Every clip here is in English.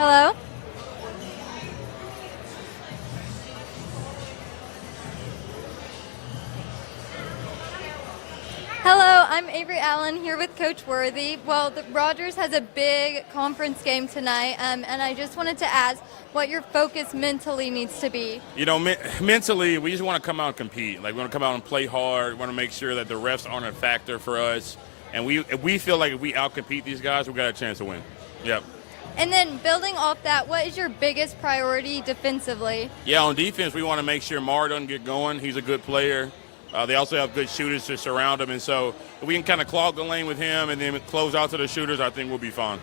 Hello? Hello, I'm Avery Allen here with Coach Worthy. Well, the Rogers has a big conference game tonight, and I just wanted to ask what your focus mentally needs to be. You know, mentally, we just want to come out and compete. Like, we want to come out and play hard. We want to make sure that the refs aren't a factor for us. And if we feel like if we out-compete these guys, we got a chance to win. Yep. And then building off that, what is your biggest priority defensively? Yeah, on defense, we want to make sure Mar doesn't get going. He's a good player. They also have good shooters to surround him. And so if we can kind of clog the lane with him and then close out to the shooters, I think we'll be fine.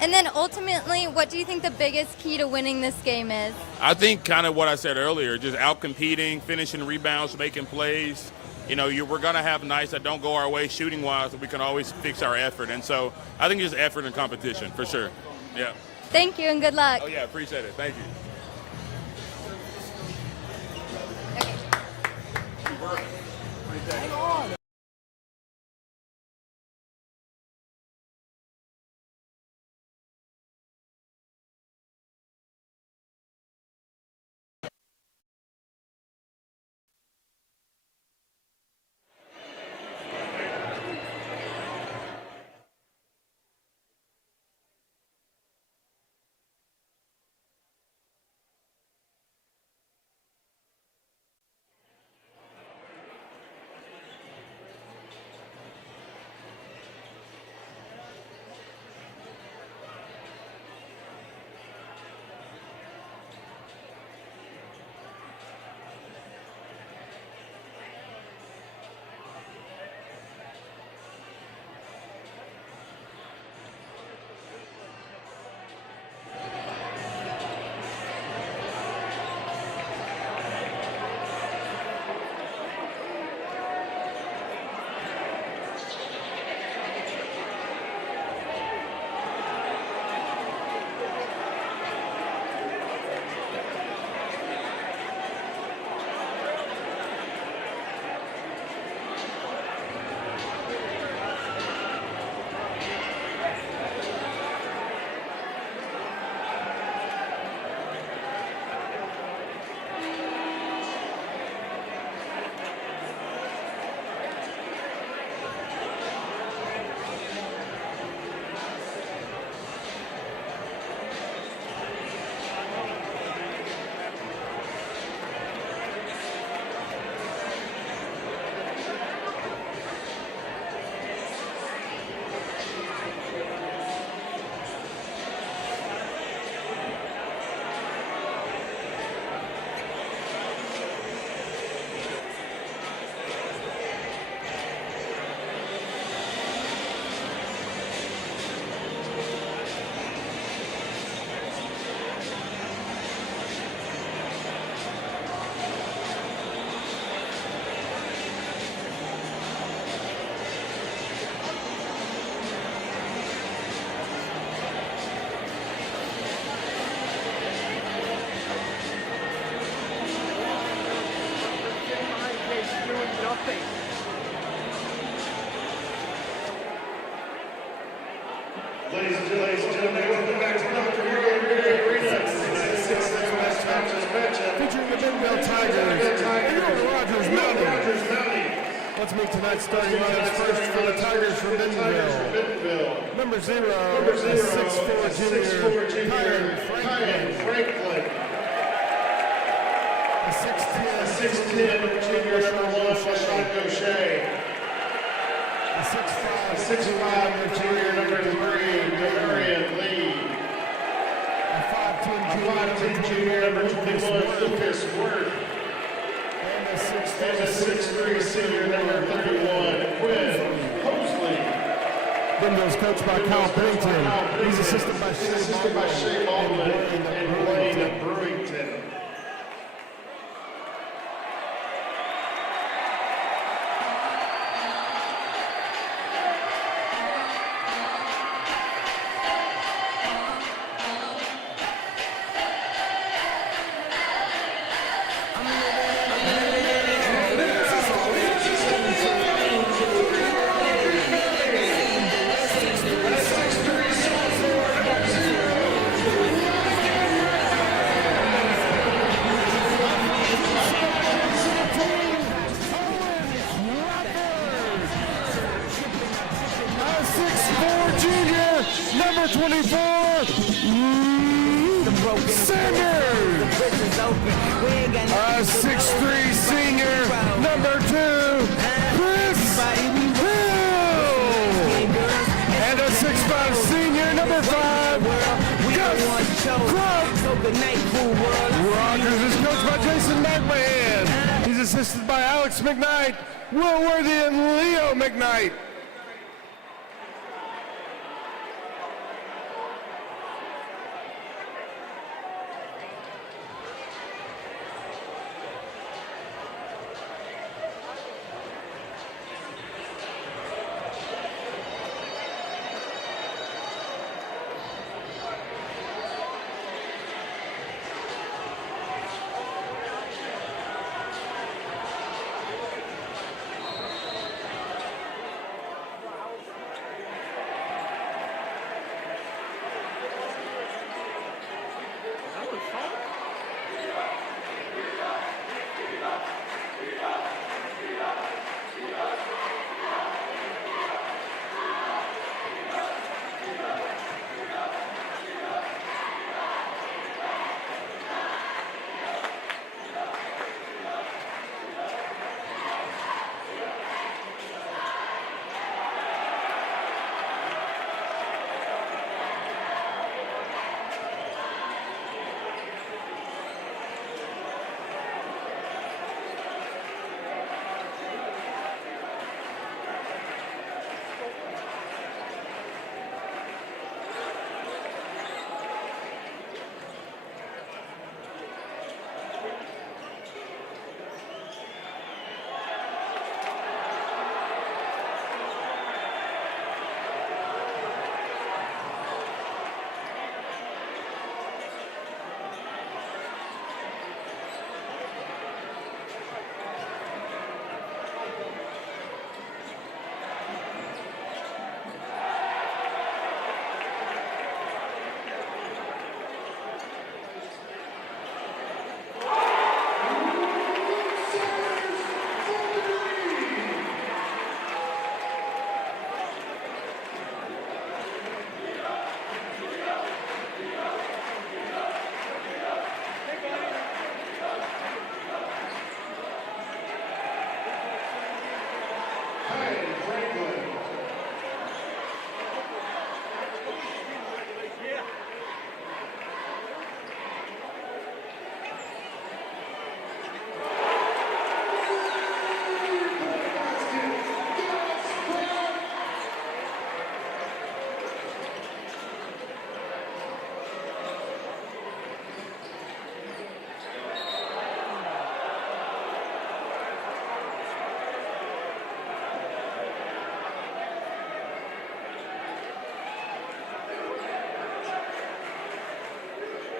And then ultimately, what do you think the biggest key to winning this game is? I think kind of what I said earlier, just out-competing, finishing rebounds, making plays. You know, we're going to have nights that don't go our way shooting-wise, but we can always fix our effort. And so I think just effort and competition, for sure. Yeah. Thank you and good luck. Oh, yeah, appreciate it. Thank you. Hang on. Ladies and gentlemen, welcome back to Dr. Hero Arena. Featuring the Bentonville Tigers and the Rogers Mountie. Let's meet tonight's starting lineups first for the Tigers from Bentonville. Number 0, a 6'4" junior, Kyan Franklin. A 6'10" junior, number 1, Sean Gaucher. A 6'5" junior, number 3, Darian Lee. A 5'10" junior, number 21, Lucas Worth. And a 6'3" senior, number 31, Quinn Hosley. Bentonville's coached by Kyle Pennington. He's assisted by Shea Baldwin and Blaine Brewington. 6'4" junior, number 24, Sanders. A 6'3" senior, number 2, Chris Hill. And a 6'5" senior, number 5, Gus Crump. Rogers is coached by Jason McMahon. He's assisted by Alex McKnight, Will Worthy, and Leo McKnight.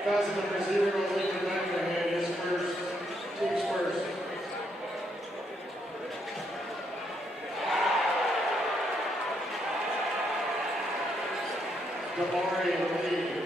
Guys, number 0, Lincoln McMahon is first. Team's first. Damari Lee.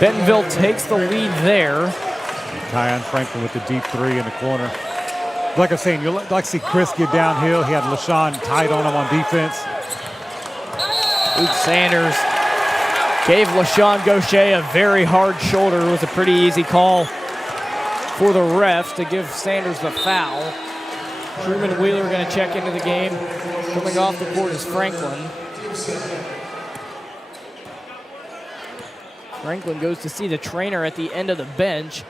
Bentonville takes the lead there. Tyon Franklin with the deep 3 in the corner. Like I was saying, you'd like to see Chris get downhill. He had LaShawn tight on him on defense. Luke Sanders gave LaShawn Gaucher a very hard shoulder. It was a pretty easy call for the refs to give Sanders the foul. Truman Wheeler going to check into the game. Coming off the court is Franklin. Franklin goes to see the trainer at the end of the bench.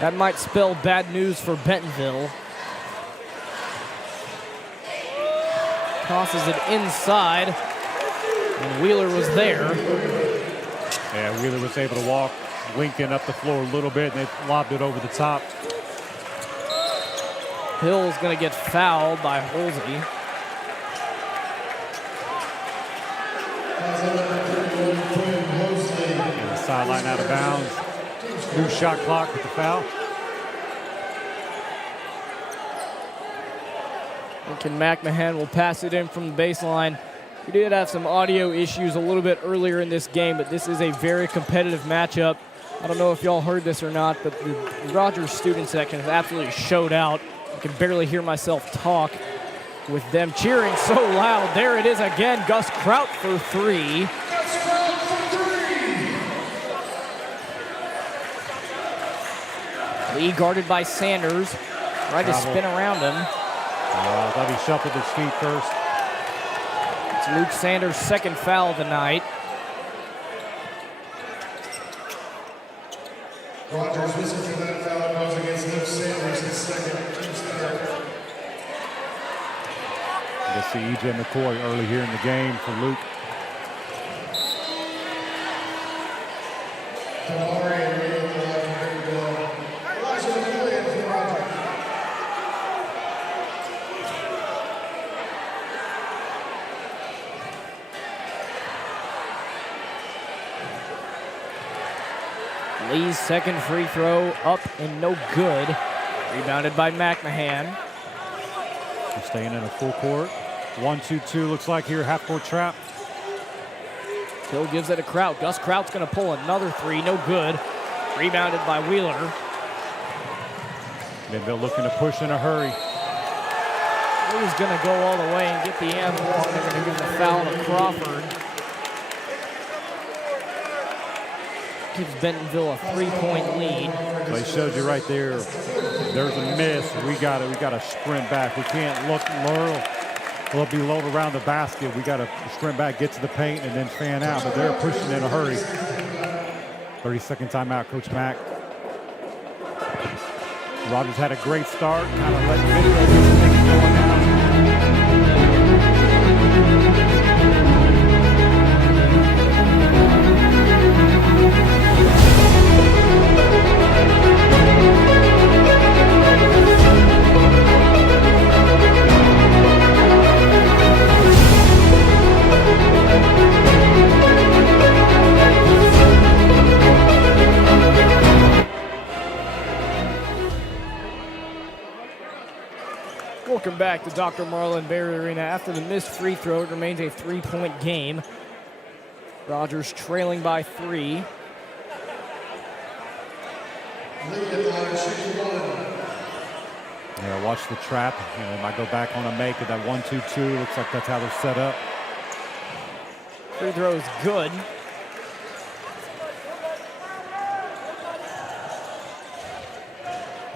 That might spell bad news for Bentonville. Tosses it inside, and Wheeler was there. Yeah, Wheeler was able to walk Lincoln up the floor a little bit, and they lobbed it over the top. Hill's going to get fouled by Holsey. And the sideline out of bounds. New shot clock with the foul. Lincoln McMahon will pass it in from the baseline. We did have some audio issues a little bit earlier in this game, but this is a very competitive matchup. I don't know if y'all heard this or not, but the Rogers student section has absolutely showed out. I can barely hear myself talk with them cheering so loud. There it is again, Gus Kraut for three. Lee guarded by Sanders, tried to spin around him. I thought he shuffled his feet first. It's Luke Sanders' second foul of the night. Rogers whistled for that foul. Goes against Luke Sanders, his second, team's third. You see E.J. McCoy early here in the game for Luke. Lee's second free throw up and no good. Rebounded by McMahon. We're staying in a full court. 1-2-2 looks like here, half court trap. Hill gives it to Kraut. Gus Kraut's going to pull another three, no good. Rebounded by Wheeler. Bentonville looking to push in a hurry. Lee's going to go all the way and get the and one. They're going to give the foul to Crawford. Gives Bentonville a 3-point lead. So he showed you right there. There's a miss. We got to sprint back. We can't look we'll be low around the basket. We got to sprint back, get to the paint, and then fan out. But they're pushing in a hurry. 30-second timeout, Coach Mack. Rogers had a great start. Kind of let Bentonville get things going now. Welcome back to Dr. Marlin Berry Arena. After the missed free throw, it remains a 3-point game. Rogers trailing by 3. Yeah, watch the trap. They might go back on a make at that 1-2-2. Looks like that's how they're set up. Free throw is good.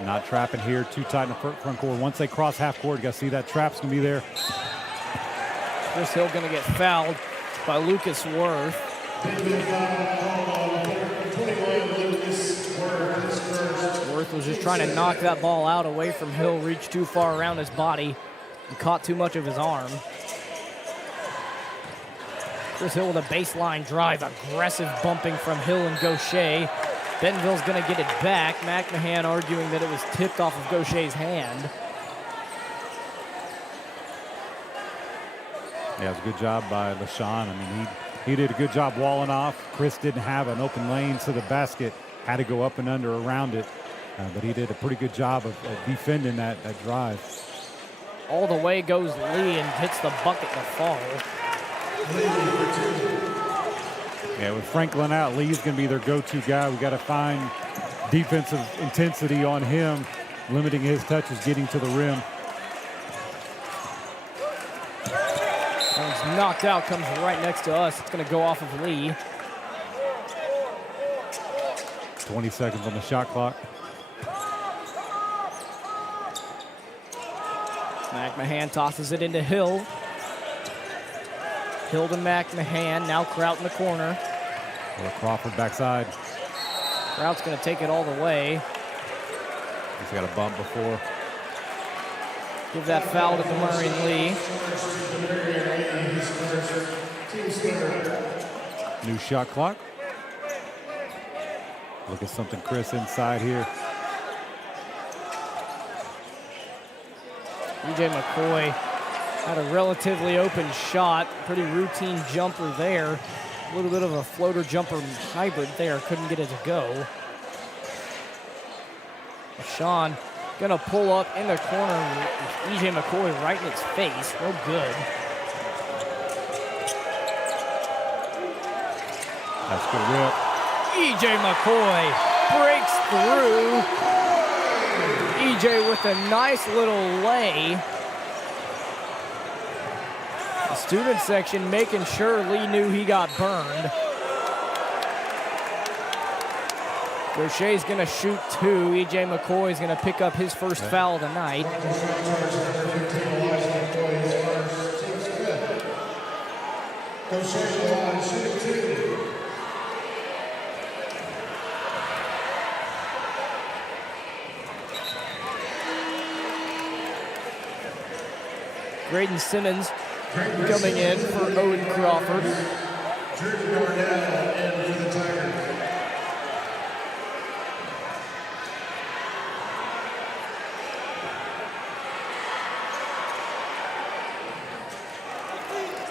Not trapping here, too tight in the front court. Once they cross half court, you got to see that trap's going to be there. Chris Hill going to get fouled by Lucas Worth. Worth was just trying to knock that ball out away from Hill, reached too far around his body, and caught too much of his arm. Chris Hill with a baseline drive, aggressive bumping from Hill and Gaucher. Bentonville's going to get it back. McMahon arguing that it was tipped off of Gaucher's hand. Yeah, it was a good job by LaShawn. I mean, he did a good job walling off. Chris didn't have an open lane to the basket. Had to go up and under around it. But he did a pretty good job of defending that drive. All the way goes Lee and hits the bucket to fall. Yeah, with Franklin out, Lee's going to be their go-to guy. We got to find defensive intensity on him, limiting his touches, getting to the rim. One's knocked out, comes right next to us. It's going to go off of Lee. 20 seconds on the shot clock. McMahon tosses it into Hill. Hill to McMahon, now Kraut in the corner. Well, Crawford backside. Kraut's going to take it all the way. He's got a bump before. Give that foul to Demarion Lee. New shot clock. Look at something Chris inside here. E.J. McCoy had a relatively open shot, pretty routine jumper there. A little bit of a floater jumper hybrid there, couldn't get it to go. Sean gonna pull up in the corner with E.J. McCoy right in its face, no good. That's good rip. E.J. McCoy breaks through. E.J. with a nice little lay. The student section making sure Lee knew he got burned. Gaucher's gonna shoot 2. E.J. McCoy's gonna pick up his first foul of the night. Graydon Simmons coming in for Owen Crawford.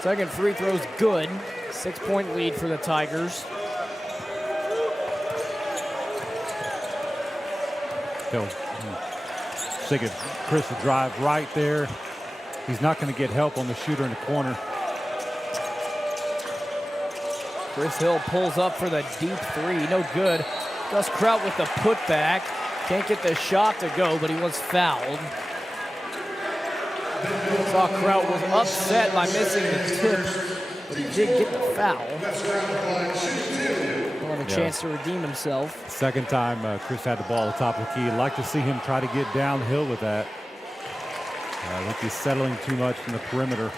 Second free throw's good. 6-point lead for the Tigers. Thinking Chris will drive right there. He's not going to get help on the shooter in the corner. Chris Hill pulls up for the deep 3, no good. Gus Kraut with the putback. Can't get the shot to go, but he was fouled. Saw Kraut was upset by missing the tip, but he did get the foul. He'll have a chance to redeem himself. Second time Chris had the ball at the top of the key. I'd like to see him try to get downhill with that. I think he's settling too much from the perimeter.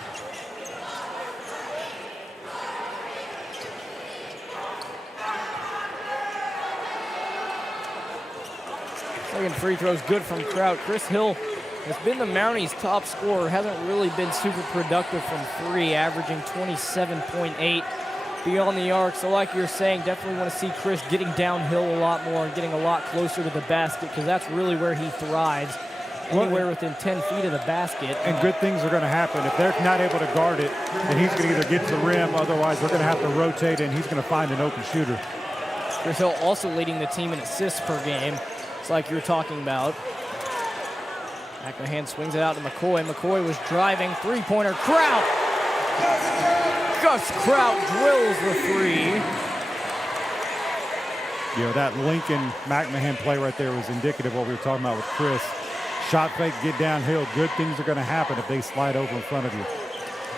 Second free throw's good from Kraut. Chris Hill has been the Mounties' top scorer. Hasn't really been super productive from 3, averaging 27.8 beyond the arc. So like you're saying, definitely want to see Chris getting downhill a lot more and getting a lot closer to the basket, because that's really where he thrives. Anywhere within 10 feet of the basket. And good things are going to happen. If they're not able to guard it, then he's going to either get to the rim, otherwise they're going to have to rotate, and he's going to find an open shooter. Chris Hill also leading the team in assists per game. It's like you're talking about. McMahon swings it out to McCoy. McCoy was driving. Three-pointer. Kraut! Gus Kraut drills the 3. You know, that Lincoln McMahon play right there was indicative of what we were talking about with Chris. Shot fake, get downhill. Good things are going to happen if they slide over in front of you.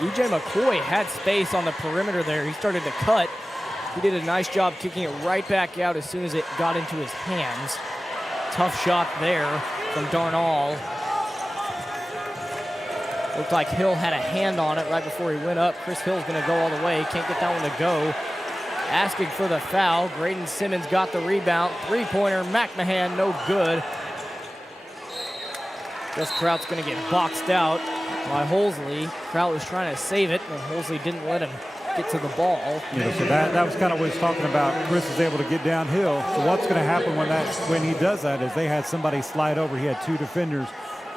E.J. McCoy had space on the perimeter there. He started to cut. He did a nice job kicking it right back out as soon as it got into his hands. Tough shot there from Darnall. Looked like Hill had a hand on it right before he went up. Chris Hill's going to go all the way. Can't get that one to go. Asking for the foul. Graydon Simmons got the rebound. Three-pointer. McMahon, no good. Gus Kraut's going to get boxed out by Holsley. Kraut was trying to save it, and Holsley didn't let him get to the ball. You know, so that was kind of what he's talking about. Chris is able to get downhill. So what's going to happen when he does that is they had somebody slide over. He had 2 defenders.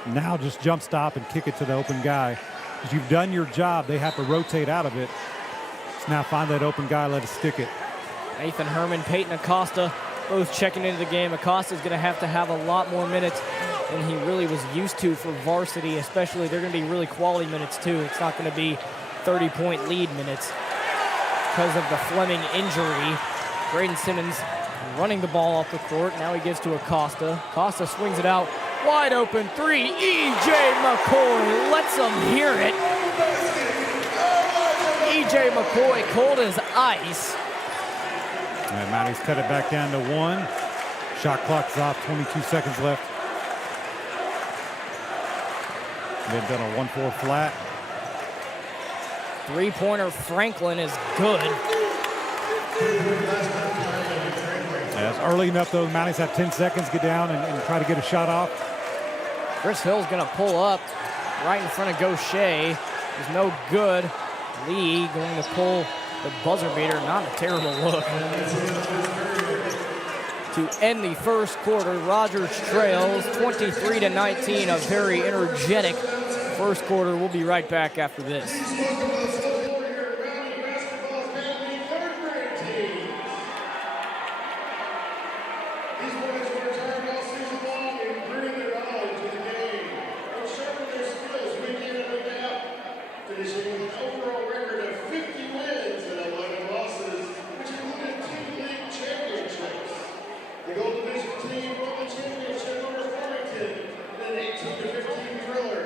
Now just jump stop and kick it to the open guy. Because you've done your job, they have to rotate out of it. So now find that open guy, let it stick it. Nathan Herman, Peyton Acosta, both checking into the game. Acosta's going to have a lot more minutes than he really was used to for varsity, especially they're going to be really quality minutes too. It's not going to be 30-point lead minutes because of the Fleming injury. Graydon Simmons running the ball off the court. Now he gives to Acosta. Acosta swings it out. Wide open 3. E.J. McCoy lets him hear it. E.J. McCoy cold as ice. And Mounties cut it back down to 1. Shot clock's off, 22 seconds left. They've done a 1-4 flat. Three-pointer Franklin is good. Yeah, it's early enough though. The Mounties have 10 seconds to get down and try to get a shot off. Chris Hill's gonna pull up right in front of Gaucher. Is no good. Lee going to pull the buzzer beater. Not a terrible look. To end the first quarter, Rogers trails 23-19. A very energetic first quarter. We'll be right back after this. Welcome to the full floor here at Varsity Basketball's family third grade team. These boys worked hard all season long and bring their all to the game. They'll sharpen their skills week in and week out, finishing with an overall record of 50 wins and 11 losses, which included 2 league championships. The Gold Division team won the championship over Farmington in an 18-15 thriller.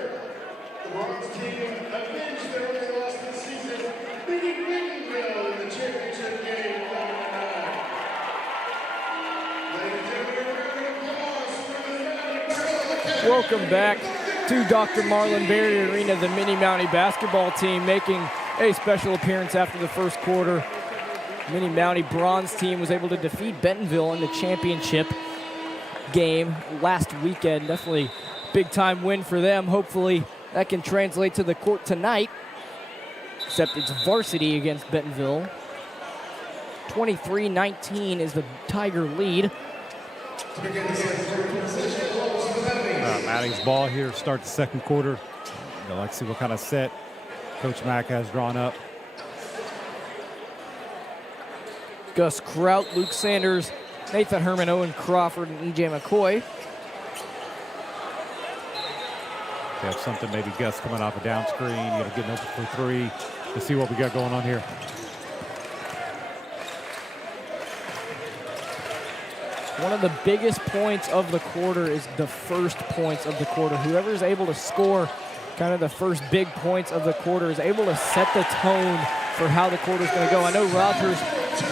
The Bronze team avenged their only loss this season, beating Bentonville in the championship game 11-9. Ladies and gentlemen, round of applause for the Mountie. Welcome back to Dr. Marlin Berry Arena, the mini Mountie basketball team making a special appearance after the first quarter. Mini Mountie bronze team was able to defeat Bentonville in the championship game last weekend. Definitely big time win for them. Hopefully that can translate to the court tonight, except it's varsity against Bentonville. 23-19 is the Tiger lead. Mounties ball here, start the second quarter. I'd like to see what kind of set Coach Mack has drawn up. Gus Kraut, Luke Sanders, Nathan Herman, Owen Crawford, and E.J. McCoy. We have something, maybe Gus coming off a down screen, getting open for three. Let's see what we got going on here. One of the biggest points of the quarter is the first points of the quarter. Whoever is able to score kind of the first big points of the quarter is able to set the tone for how the quarter is going to go. I know Rogers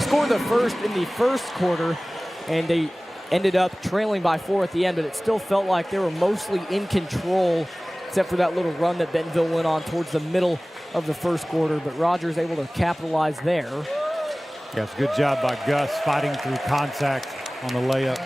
scored the first in the first quarter, and they ended up trailing by 4 at the end, but it still felt like they were mostly in control, except for that little run that Bentonville went on towards the middle of the first quarter, but Rogers able to capitalize there. Yes, good job by Gus fighting through contact on the layup.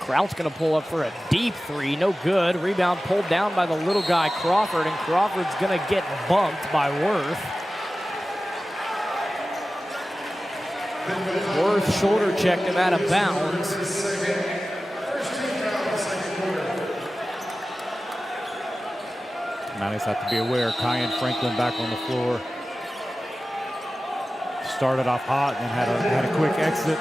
Kraut's going to pull up for a deep three, no good. Rebound pulled down by the little guy Crawford, and Crawford's going to get bumped by Worth. Worth shoulder checked him out of bounds. Mounties have to be aware. Kyan Franklin back on the floor. Started off hot and had a quick exit.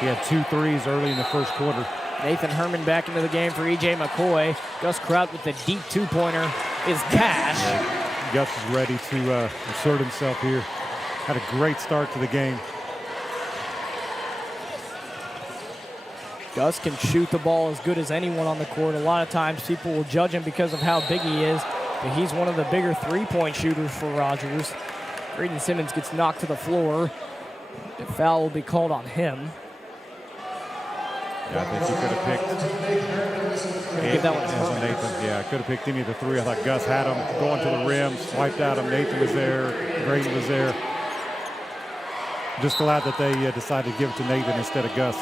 He had 2 threes early in the first quarter. Nathan Herman back into the game for E.J. McCoy. Gus Kraut with the deep two-pointer is cash. Yeah, Gus is ready to assert himself here. Had a great start to the game. Gus can shoot the ball as good as anyone on the court. A lot of times people will judge him because of how big he is, but he's one of the bigger three-point shooters for Rogers. Braden Simmons gets knocked to the floor. The foul will be called on him. Yeah, I think he could have picked. Give that one to Nathan. Yeah, could have picked any of the three. I thought Gus had him going to the rim, swiped at him. Nathan was there. Braden was there. Just glad that they decided to give it to Nathan instead of Gus.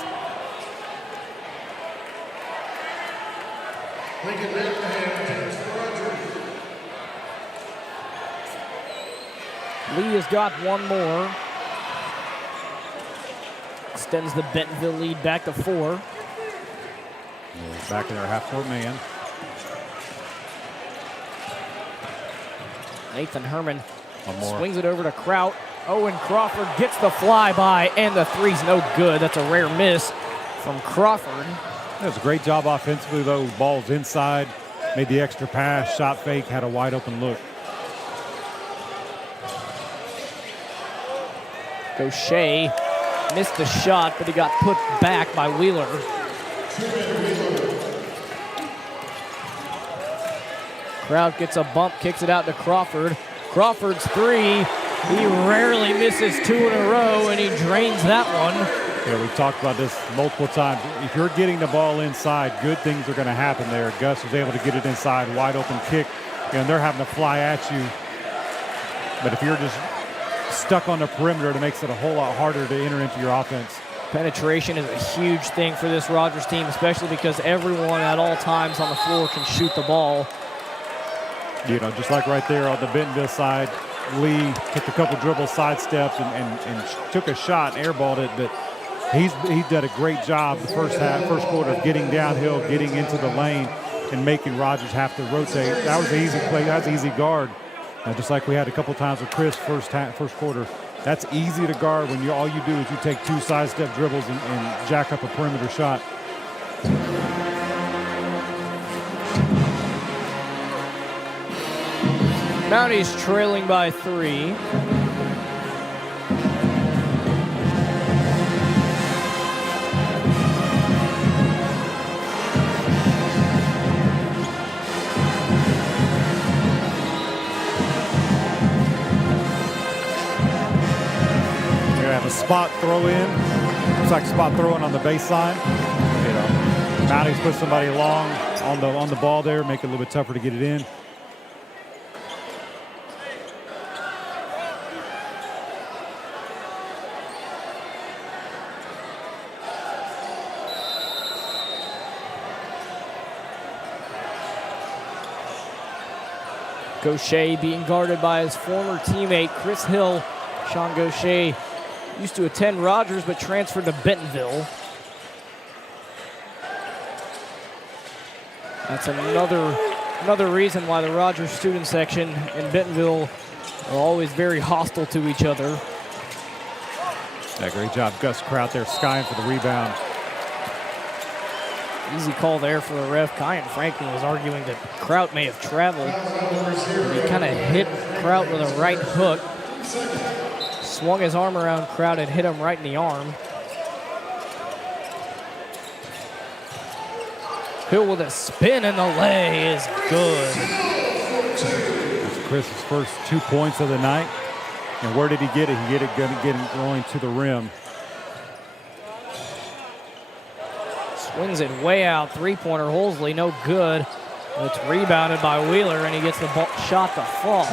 Lee has got one more. Extends the Bentonville lead back to 4. Back in their half-court man. Nathan Herman One more. swings it over to Kraut. Owen Crawford gets the flyby, and the three's no good. That's a rare miss from Crawford. That was a great job offensively, though. Ball's inside, made the extra pass, shot fake, had a wide open look. Gaucher missed the shot, but he got put back by Wheeler. Kraut gets a bump, kicks it out to Crawford. Crawford's three, he rarely misses 2 in a row, and he drains that one. Yeah, we've talked about this multiple times. If you're getting the ball inside, good things are going to happen there. Gus was able to get it inside, wide open kick, and they're having to fly at you. But if you're just stuck on the perimeter, it makes it a whole lot harder to enter into your offense. Penetration is a huge thing for this Rogers team, especially because everyone at all times on the floor can shoot the ball. You know, just like right there on the Bentonville side, Lee took a couple dribble side steps and took a shot and airballed it, but He did a great job the first quarter of getting downhill, getting into the lane, and making Rogers have to rotate. That was an easy play. That's an easy guard. Just like we had a couple times with Chris first quarter. That's easy to guard when all you do is you take 2 sidestep dribbles and jack up a perimeter shot. Mountie's trailing by 3. A spot throw in. Looks like spot throwing on the baseline. Mountie's put somebody long on the ball there, make it a little bit tougher to get it in. Gaucher being guarded by his former teammate, Chris Hill. Sean Gaucher used to attend Rogers, but transferred to Bentonville. That's another reason why the Rogers student section in Bentonville are always very hostile to each other. Yeah, great job, Gus Kraut there, skying for the rebound. Easy call there for the ref. Kyan Franklin was arguing that Kraut may have traveled. And he kind of hit Kraut with a right hook. Swung his arm around Kraut and hit him right in the arm. Hill with a spin, and the lay is good. That's Chris's first 2 points of the night. And where did he get it? He get it going to the rim. Swings it way out. Three-pointer Holsley, no good. It's rebounded by Wheeler, and he gets the shot to fall.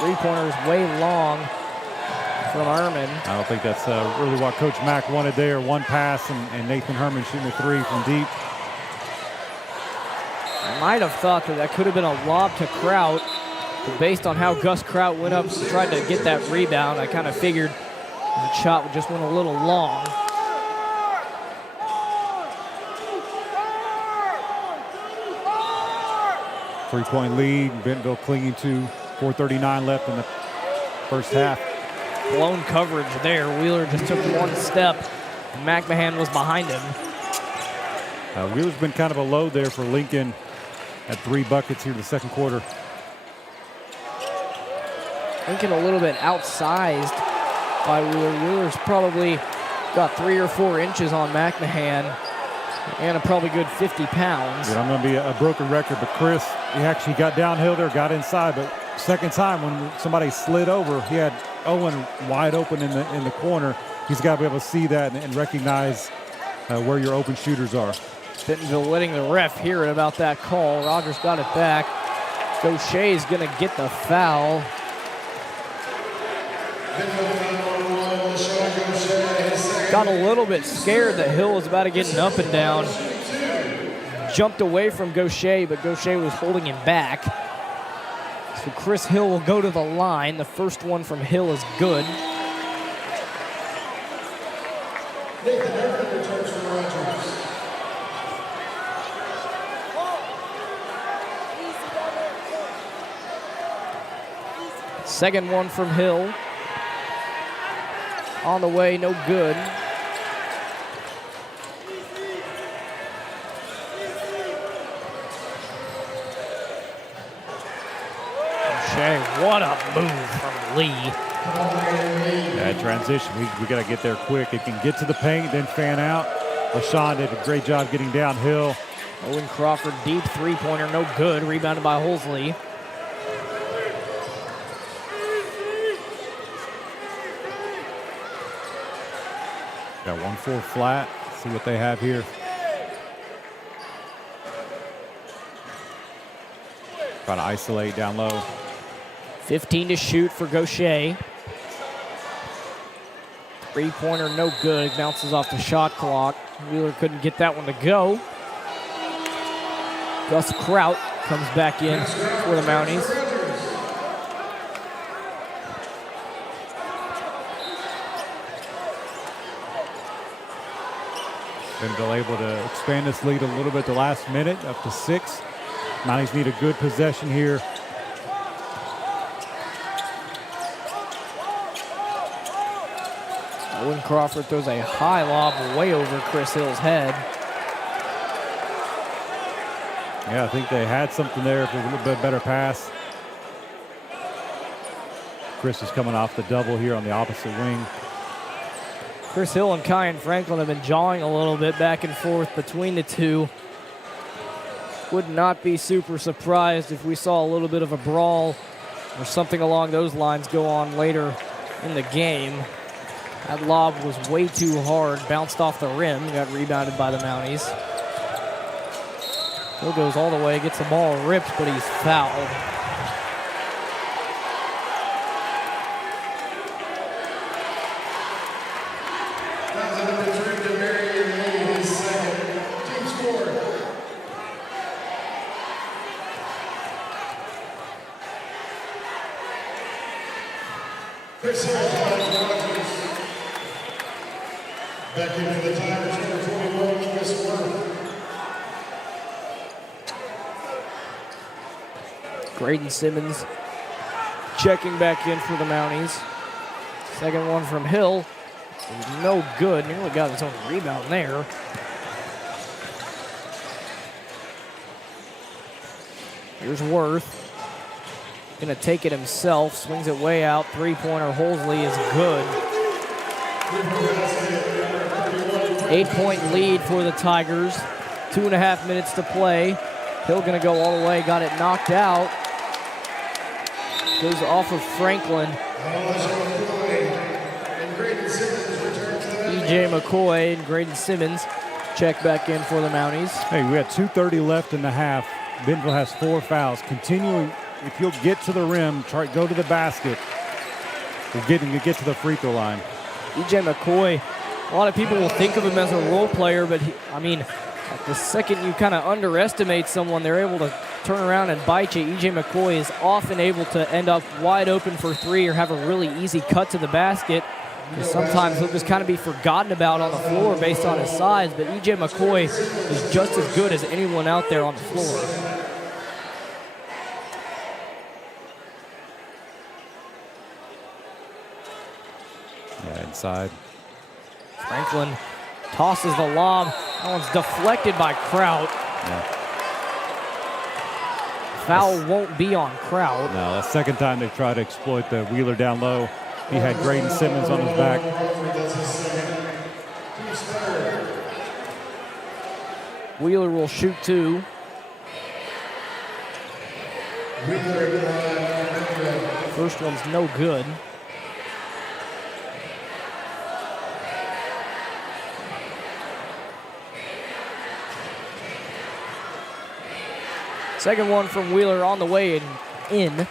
Three-pointer's way long from Herman. I don't think that's really what Coach Mack wanted there. One pass and Nathan Herman shooting a 3 from deep. I might have thought that could have been a lob to Kraut, but based on how Gus Kraut went up and tried to get that rebound, I kind of figured the shot just went a little long. Three-point lead, Bentonville clinging to 4:39 left in the first half. Blown coverage there. Wheeler just took one step, and McMahon was behind him. Wheeler's been kind of a load there for Lincoln at 3 buckets here in the second quarter. Lincoln a little bit outsized by Wheeler. Wheeler's probably got 3 or 4 inches on McMahon and a probably good 50 pounds. Yeah, I'm going to be a broken record, but Chris, he actually got downhill there, got inside, but second time when somebody slid over, he had Owen wide open in the corner. He's got to be able to see that and recognize where your open shooters are. Bentonville letting the ref hear it about that call. Rogers got it back. Gaucher's going to get the foul. Got a little bit scared that Hill was about to get an up and down. Jumped away from Gaucher, but Gaucher was holding him back. So Chris Hill will go to the line. The first one from Hill is good. Second one from Hill. On the way, no good. Shea, what a move from Lee. Yeah, transition, we got to get there quick. It can get to the paint, then fan out. LaShawn did a great job getting downhill. Owen Crawford, deep three-pointer, no good. Rebounded by Holsley. Got 1-4 flat. See what they have here. Try to isolate down low. 15 to shoot for Gaucher. Three-pointer, no good. Bounces off the shot clock. Wheeler couldn't get that one to go. Gus Kraut comes back in for the Mounties. Bentonville able to expand this lead a little bit the last minute, up to 6. Mounties need a good possession here. Owen Crawford throws a high lob way over Chris Hill's head. Yeah, I think they had something there for a little bit better pass. Chris is coming off the double here on the opposite wing. Chris Hill and Kyan Franklin have been jawing a little bit back and forth between the two. Would not be super surprised if we saw a little bit of a brawl or something along those lines go on later in the game. That lob was way too hard, bounced off the rim, got rebounded by the Mounties. Hill goes all the way, gets the ball ripped, but he's fouled. Back in for the Tigers, number 21, Lucas Worth. Graydon Simmons checking back in for the Mounties. Second one from Hill. No good. Nearly got his own rebound there. Here's Worth. Gonna take it himself. Swings it way out. Three-pointer Holsley is good. 8-point lead for the Tigers. 2.5 minutes to play. Hill gonna go all the way. Got it knocked out. Goes off of Franklin. E.J. McCoy and Graydon Simmons check back in for the Mounties. Hey, we had 2:30 left in the half. Bentonville has 4 fouls. Continuing, if you'll get to the rim, try go to the basket. We're getting to get to the free throw line. E.J. McCoy, a lot of people will think of him as a role player, but I mean, at the second you kind of underestimate someone, they're able to turn around and bite you. E.J. McCoy is often able to end up wide open for 3 or have a really easy cut to the basket. Sometimes he'll just kind of be forgotten about on the floor based on his size, but E.J. McCoy is just as good as anyone out there on the floor. Yeah, inside. Franklin tosses the lob. That one's deflected by Kraut. Yeah. Foul won't be on Kraut. No, that's the second time they try to exploit the Wheeler down low. He had Graydon Simmons on his back. Wheeler will shoot 2. First one's no good. Second one from Wheeler on the way and in.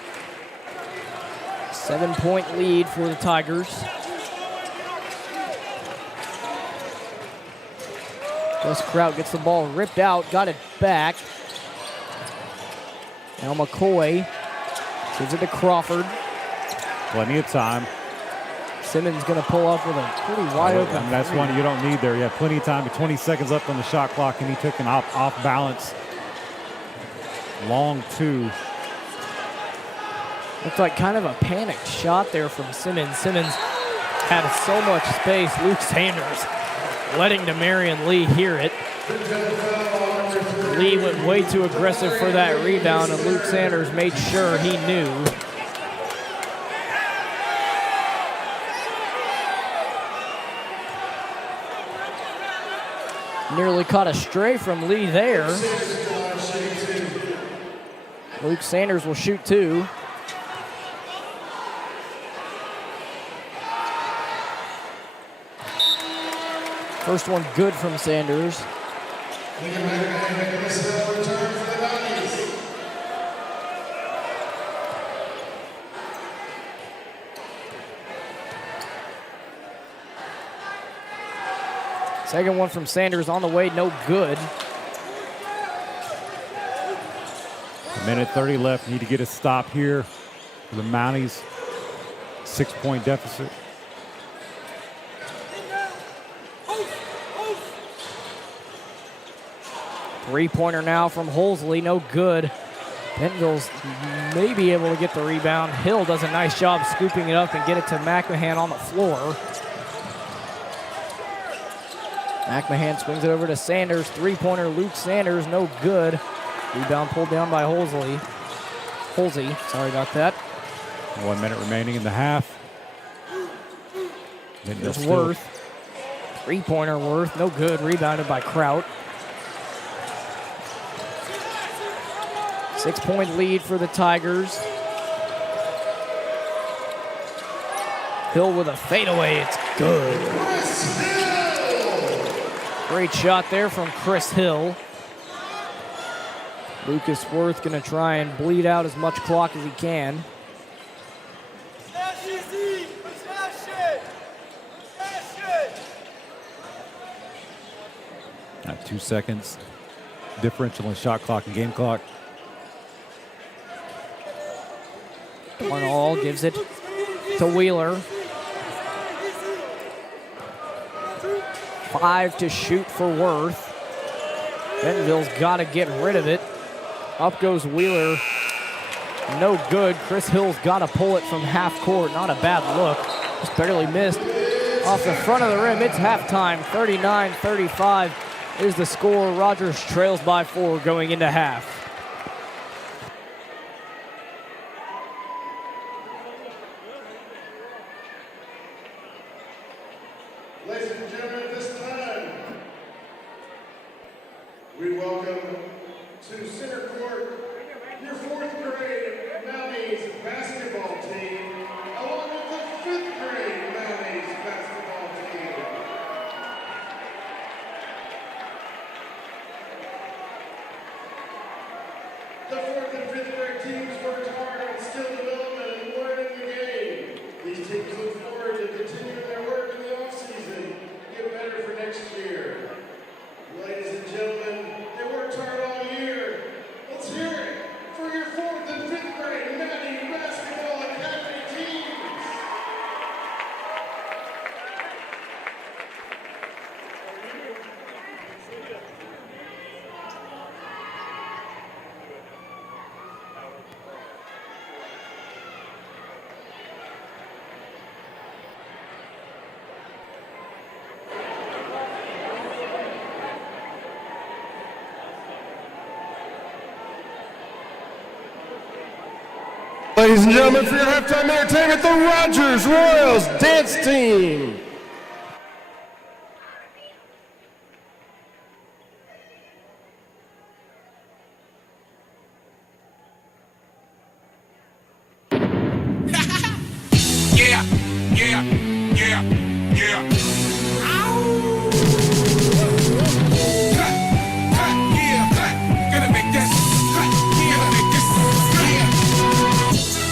7-point lead for the Tigers. Gus Kraut gets the ball ripped out, got it back. Now McCoy gives it to Crawford. Plenty of time. Simmons gonna pull up with a pretty wide open. I mean, that's one you don't need there. You have plenty of time, 20 seconds left on the shot clock, and he took an off balance. Long 2. Looked like kind of a panicked shot there from Simmons. Simmons had so much space. Luke Sanders letting DeMarion Lee hear it. Lee went way too aggressive for that rebound, and Luke Sanders made sure he knew. Nearly caught a stray from Lee there. Luke Sanders will shoot 2. First one good from Sanders. Second one from Sanders on the way, no good. A minute 30 left. Need to get a stop here for the Mounties. 6-point deficit. Three-pointer now from Holsley, no good. Bentonville's may be able to get the rebound. Hill does a nice job scooping it up and get it to McMahon on the floor. McMahon swings it over to Sanders. Three-pointer, Luke Sanders, no good. Rebound pulled down by Holsey, sorry about that. 1 minute remaining in the half. There's Worth. Three-pointer Worth, no good. Rebounded by Kraut. 6-point lead for the Tigers. Hill with a fadeaway, it's good. Great shot there from Chris Hill. Lucas Worth gonna try and bleed out as much clock as he can. 2 seconds. Differential in shot clock and game clock. 1-all, gives it to Wheeler. 5 to shoot for Worth. Bentonville's got to get rid of it. Up goes Wheeler. No good. Chris Hill's got to pull it from half court. Not a bad look. Just barely missed. Off the front of the rim, it's halftime. 39-35 is the score. Rogers trails by 4 going into half. Ladies and gentlemen, at this time, we welcome to center court your 4th grade Mounties basketball team, along with the 5th grade Mounties basketball team. The 4th and 5th grade teams worked hard on skill development and learning the game. These teams look forward to continuing their work in the offseason to get better for next year. Ladies and gentlemen, they worked hard all year. Let's hear it for your 4th and 5th grade Mountie Basketball Academy teams. Ladies and gentlemen, for your halftime entertainment, the Rogers Royals dance team. Yeah, yeah, yeah, yeah. Ow. Cut, cut, yeah, cut. Gonna make this, cut, yeah, gonna make this, yeah.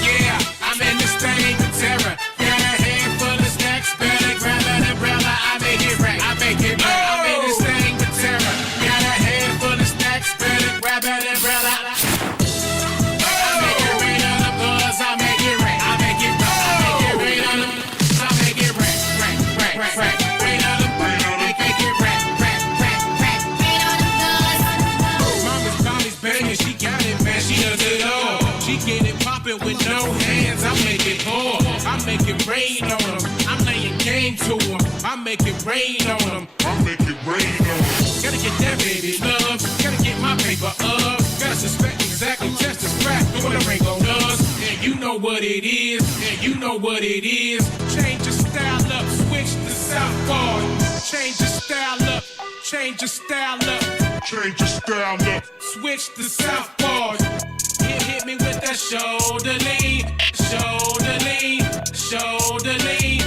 Yeah, I'm in this thing with terror. Got a handful of snacks, better grab an umbrella. I make it right, I make it right. I'm in this thing with terror. Got a handful of snacks, better grab an umbrella. I make it rain on the buzz, I make it rain, I make it rain. She got it, man, she does it all. She get it poppin' with no hands, I make it pour. I make it rain on them, I'm laying game to them. I make it rain on them, I make it rain on them. Gotta get that baby love, gotta get my paper up. Gotta suspect exactly just as crack when the ring gon' us. And you know what it is, and you know what it is. Change your style up, switch to southpaw. Change your style up, change your style up. Change your style up, switch to southpaw. Hit me with that shoulder lean, shoulder lean, shoulder lean.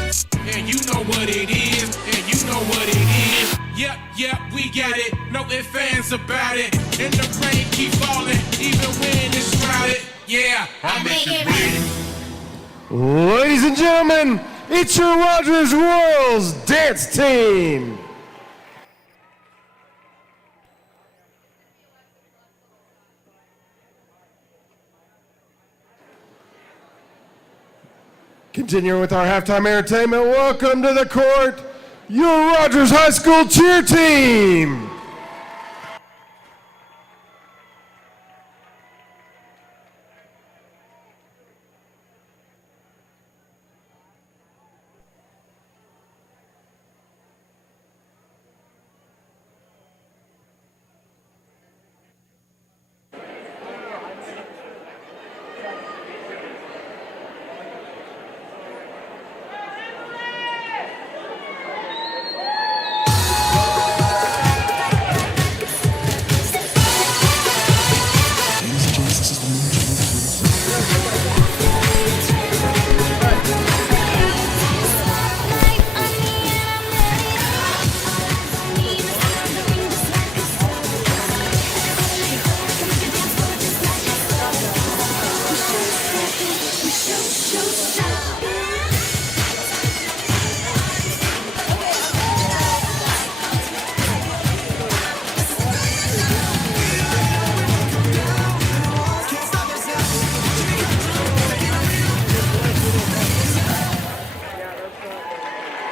And you know what it is, and you know what it is. Yep, yep, we got it, no ifs, ands about it. And the rain keep falling, even when it's shrouded. Yeah, I make it rain. Ladies and gentlemen, it's your Rogers Royals dance team. Continuing with our halftime entertainment, welcome to the court, your Rogers High School cheer team.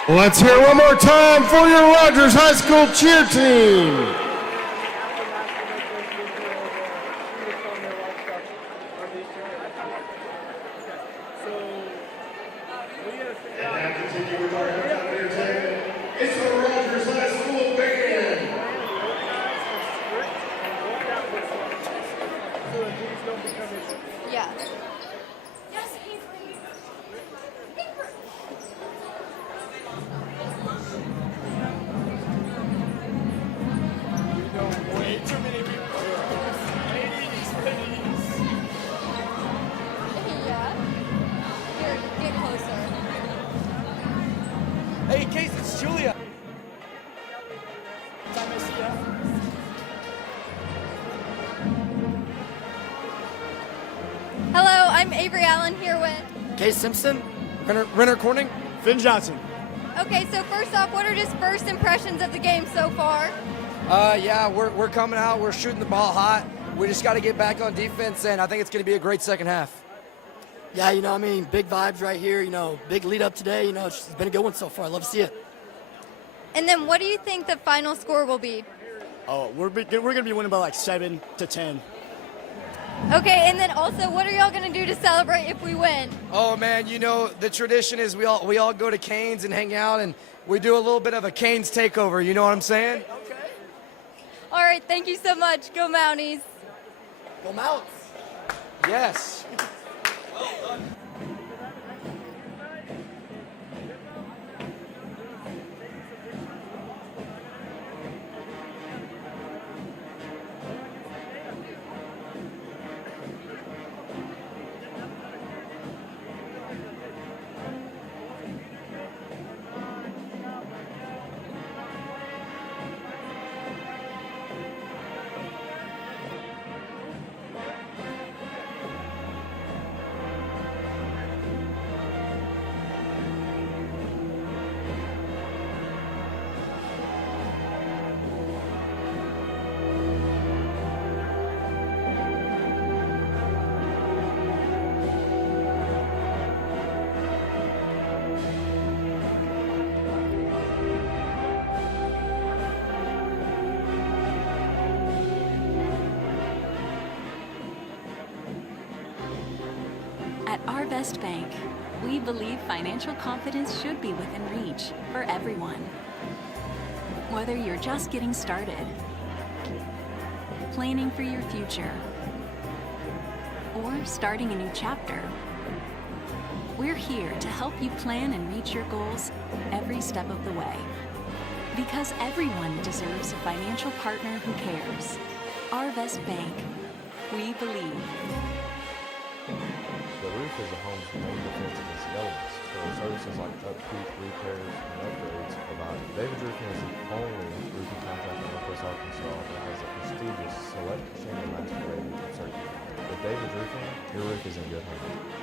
Let's hear one more time for your Rogers High School cheer team. And now continue with our halftime entertainment. It's the Rogers High School Band. Yeah. Yeah. Here, get closer. Hey, Case, it's Julia. Hello, I'm Avery Allen here with. Case Simpson, Renner Corning. Finn Johnson. Okay, so first off, what are just first impressions of the game so far? Yeah, we're coming out. We're shooting the ball hot. We just got to get back on defense, and I think it's going to be a great second half. Yeah, I mean, big vibes right here. Big lead up today. It's been a good one so far. I love to see it. And then what do you think the final score will be? Oh, we're going to be winning by like 7 to 10. Okay, and then also, what are y'all going to do to celebrate if we win? Oh man, the tradition is we all go to Canes and hang out, and we do a little bit of a Canes takeover. You know what I'm saying? Okay. All right, thank you so much. Go Mounties. Go Mounts. Yes. At Our Best Bank, we believe financial confidence should be within reach for everyone. Whether you're just getting started, planning for your future, or starting a new chapter, we're here to help you plan and reach your goals every step of the way. Because everyone deserves a financial partner who cares. Our Best Bank, we believe. The roof is a home's main defense against the elements, so services like upkeep, repairs, and upgrades are provided. David Roofing is the only roofing contractor in Northwest Arkansas that has a prestigious Select Shingle Master rating from certification. With David Roofing, your roof is in good hands.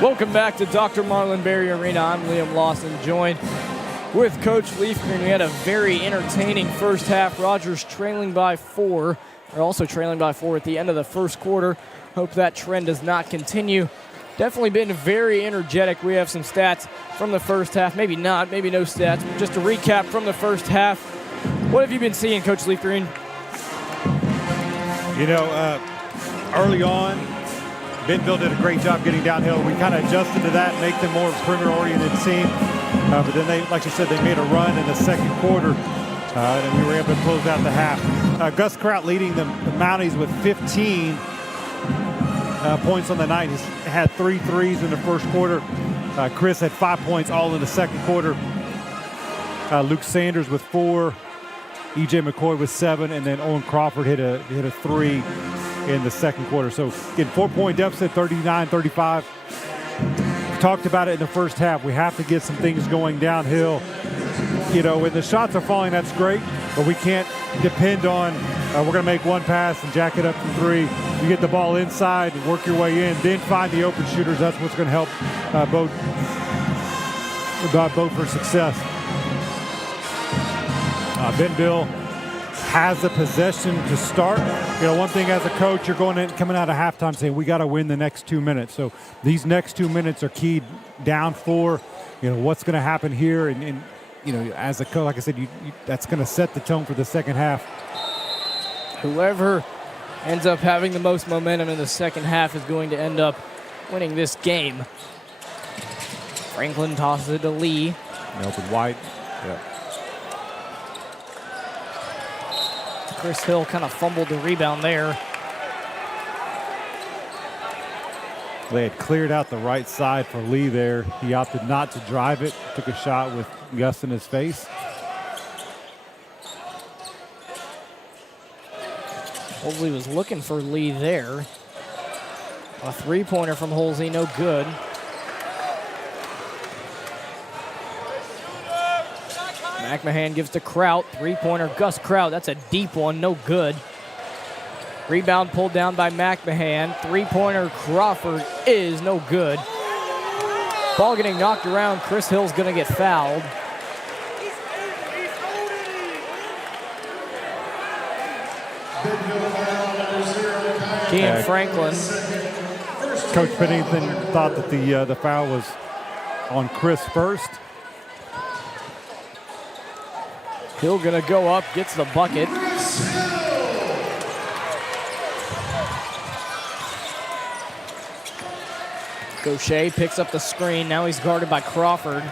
Welcome back to Dr. Marlin Berry Arena. I'm Liam Lawson, joined with Coach Leafgreen. We had a very entertaining first half. Rogers trailing by 4. They're also trailing by 4 at the end of the first quarter. Hope that trend does not continue. Definitely been very energetic. We have some stats from the first half. Maybe not, maybe no stats. But just a recap from the first half. What have you been seeing, Coach Leafgreen? Early on, Bentonville did a great job getting downhill. We kind of adjusted to that, make them more perimeter-oriented team. But then they, like you said, they made a run in the second quarter, and we were able to close out the half. Gus Kraut leading the Mounties with 15. points on the night. He's had 3 threes in the first quarter. Chris had 5 points all in the second quarter. Luke Sanders with 4. E.J. McCoy with 7, and then Owen Crawford hit a 3 in the second quarter. So again, 4-point deficit, 39-35. We talked about it in the first half. We have to get some things going downhill. You know, when the shots are falling, that's great, but we can't depend on we're going to make one pass and jack it up from 3. You get the ball inside and work your way in, then find the open shooters. That's what's going to help both for success. Bentonville has the possession to start. You know, one thing as a coach, you're coming out of halftime saying we got to win the next 2 minutes. So these next 2 minutes are keyed down 4. You know, what's going to happen here, and you know, as a coach, like I said, that's going to set the tone for the second half. Whoever ends up having the most momentum in the second half is going to end up winning this game. Franklin tosses it to Lee. Open wide. Yeah. Chris Hill kind of fumbled the rebound there. They had cleared out the right side for Lee there. He opted not to drive it. Took a shot with Gus in his face. Holsey was looking for Lee there. A 3-pointer from Holsey, no good. McMahon gives to Kraut. 3-pointer, Gus Kraut. That's a deep one, no good. Rebound pulled down by McMahon. 3-pointer, Crawford is no good. Ball getting knocked around. Chris Hill's going to get fouled. Kean Franklin. Coach Pennington thought that the foul was on Chris first. Hill gonna go up, gets the bucket. Gaucher picks up the screen. Now he's guarded by Crawford.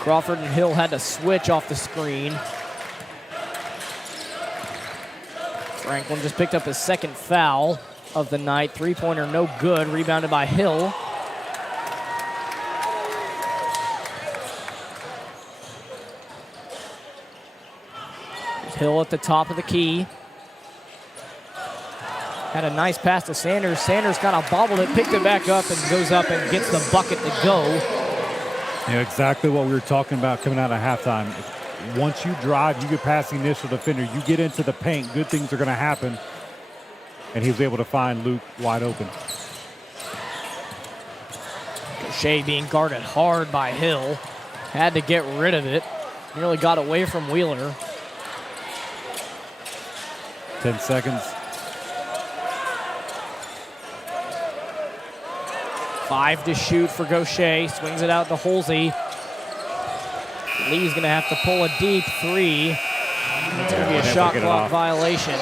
Crawford and Hill had to switch off the screen. Franklin just picked up his second foul of the night. 3-pointer, no good. Rebounded by Hill. Hill at the top of the key. Had a nice pass to Sanders. Sanders kind of bobbled it, picked it back up, and goes up and gets the bucket to go. Yeah, exactly what we were talking about coming out of halftime. Once you drive, you get past the initial defender, you get into the paint, good things are going to happen. And he was able to find Luke wide open. Gaucher being guarded hard by Hill. Had to get rid of it. Nearly got away from Wheeler. 10 seconds. 5 to shoot for Gaucher. Swings it out to Holsey. Lee's going to have to pull a deep 3. It's going to be a shot clock violation.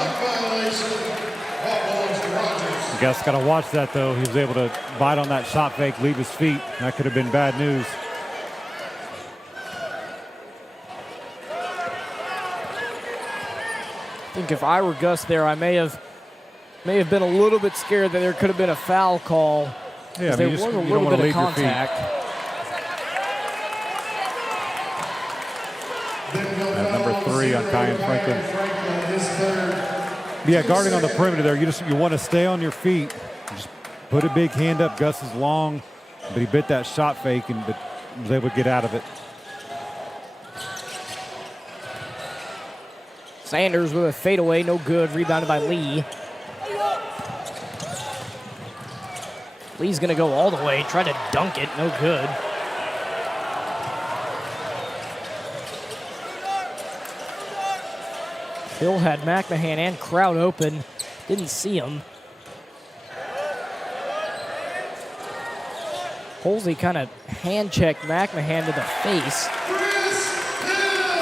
Gus got to watch that, though. He was able to bite on that shot fake, leave his feet. That could have been bad news. I think if I were Gus there, I may have been a little bit scared that there could have been a foul call. Yeah, there was a little bit of contact. Number 3 on Kean Franklin. Yeah, guarding on the perimeter there, you want to stay on your feet. Just put a big hand up. Gus is long, but he bit that shot fake and was able to get out of it. Sanders with a fadeaway, no good. Rebounded by Lee. Lee's going to go all the way, try to dunk it, no good. Hill had McMahon and Kraut open. Didn't see him. Holsey kind of hand-checked McMahon to the face.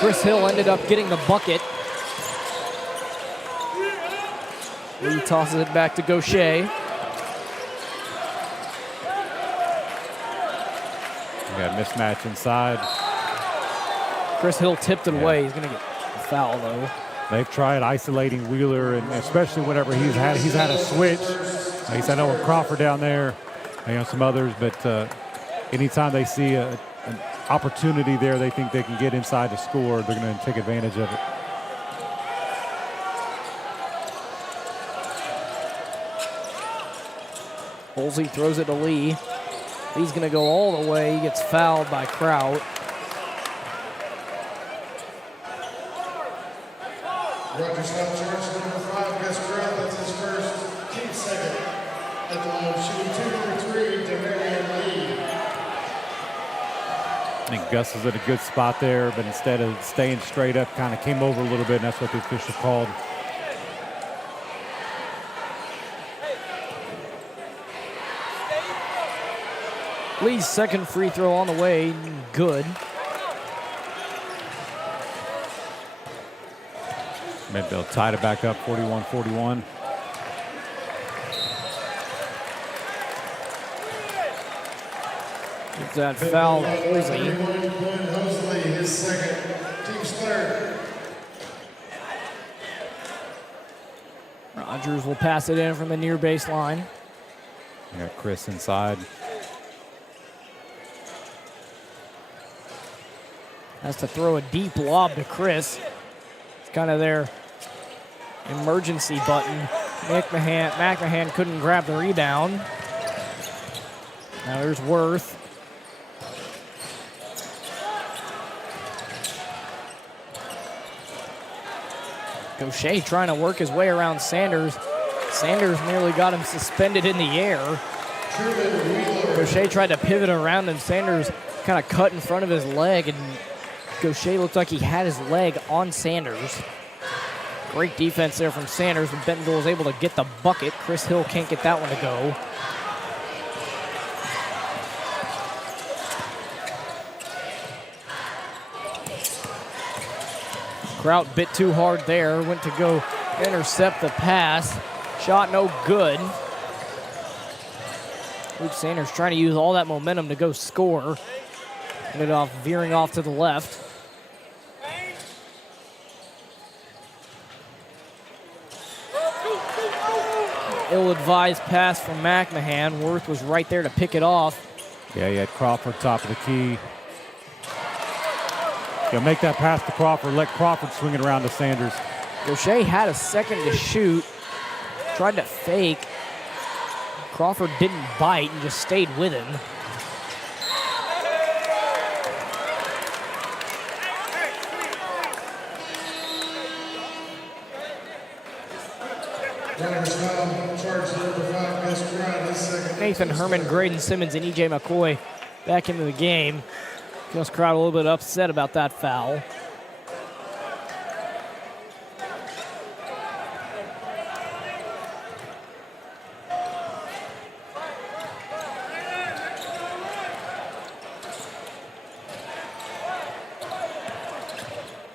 Chris Hill ended up getting the bucket. Lee tosses it back to Gaucher. Got a mismatch inside. Chris Hill tipped it away. He's going to get a foul, though. They've tried isolating Wheeler, and especially whenever he's had a switch, At least I know with Crawford down there, some others, but anytime they see an opportunity there, they think they can get inside to score, they're going to take advantage of it. Halsey throws it to Lee. Lee's going to go all the way. He gets fouled by Kraut. Rogers now charged number 5, Gus Kraut. That's his first, team second. At the line, shooting 2, number 3, Devarian Lee. I think Gus was at a good spot there, but instead of staying straight up, kind of came over a little bit, and that's what the official called. Lee's second free throw on the way, good. Bentonville tied it back up, 41-41. Gets that foul, Halsey. Hosley, his second, team's third. Rogers will pass it in from the near baseline. You got Chris inside. Has to throw a deep lob to Chris. It's kind of their emergency button. McMahon couldn't grab the rebound. Now there's Worth. Gaucher trying to work his way around Sanders. Sanders nearly got him suspended in the air. Gaucher tried to pivot around him. Sanders kind of cut in front of his leg, and Gaucher looked like he had his leg on Sanders. Great defense there from Sanders, and Bentonville was able to get the bucket. Chris Hill can't get that one to go. Kraut bit too hard there, went to go intercept the pass. Shot no good. Luke Sanders trying to use all that momentum to go score. Ended off veering off to the left. Ill-advised pass from McMahon. Worth was right there to pick it off. Yeah, you had Crawford top of the key. Make that pass to Crawford. Let Crawford swing it around to Sanders. Gaucher had a second to shoot. Tried to fake. Crawford didn't bite and just stayed with him. Nathan Herman, Graydon Simmons, and E.J. McCoy back into the game. Gus Kraut a little bit upset about that foul.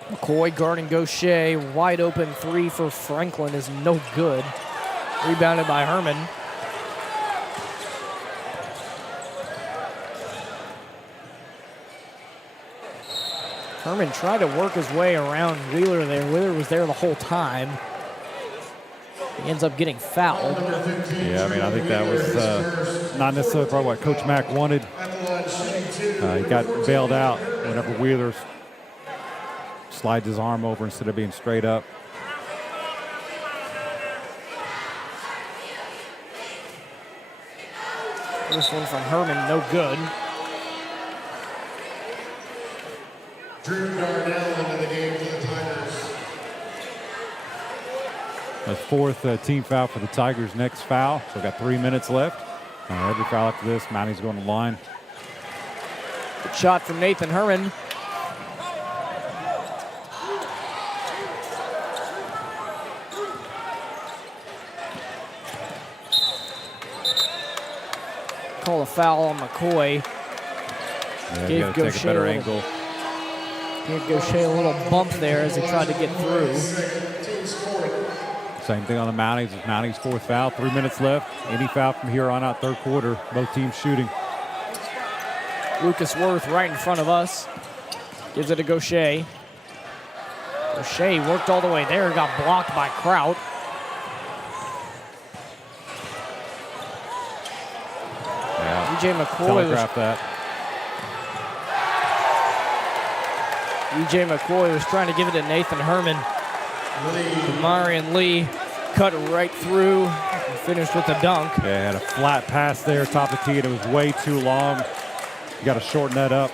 McCoy guarding Gaucher. Wide open three for Franklin is no good. Rebounded by Herman. Herman tried to work his way around Wheeler there. Wheeler was there the whole time. He ends up getting fouled. Yeah, I mean, I think that was not necessarily probably what Coach Mack wanted. He got bailed out whenever Wheeler slides his arm over instead of being straight up. First one from Herman, no good. Drew Darnell into the game for the Tigers. The fourth team foul for the Tigers. Next foul. So we've got 3 minutes left. Every foul after this, Mountie's going to line. Good shot from Nathan Herman. Call a foul on McCoy. Yeah, you got to take a better angle. Gave Gaucher a little bump there as he tried to get through. Same thing on the Mounties. It's Mounties' fourth foul. 3 minutes left. Any foul from here on out, third quarter. Both teams shooting. Lucas Worth right in front of us. Gives it to Gaucher. Gaucher worked all the way there. Got blocked by Kraut. E.J. McCoy telegraphed that. E.J. McCoy was trying to give it to Nathan Herman. Marion Lee cut right through and finished with a dunk. Yeah, had a flat pass there, top of the key, and it was way too long. You got to shorten that up.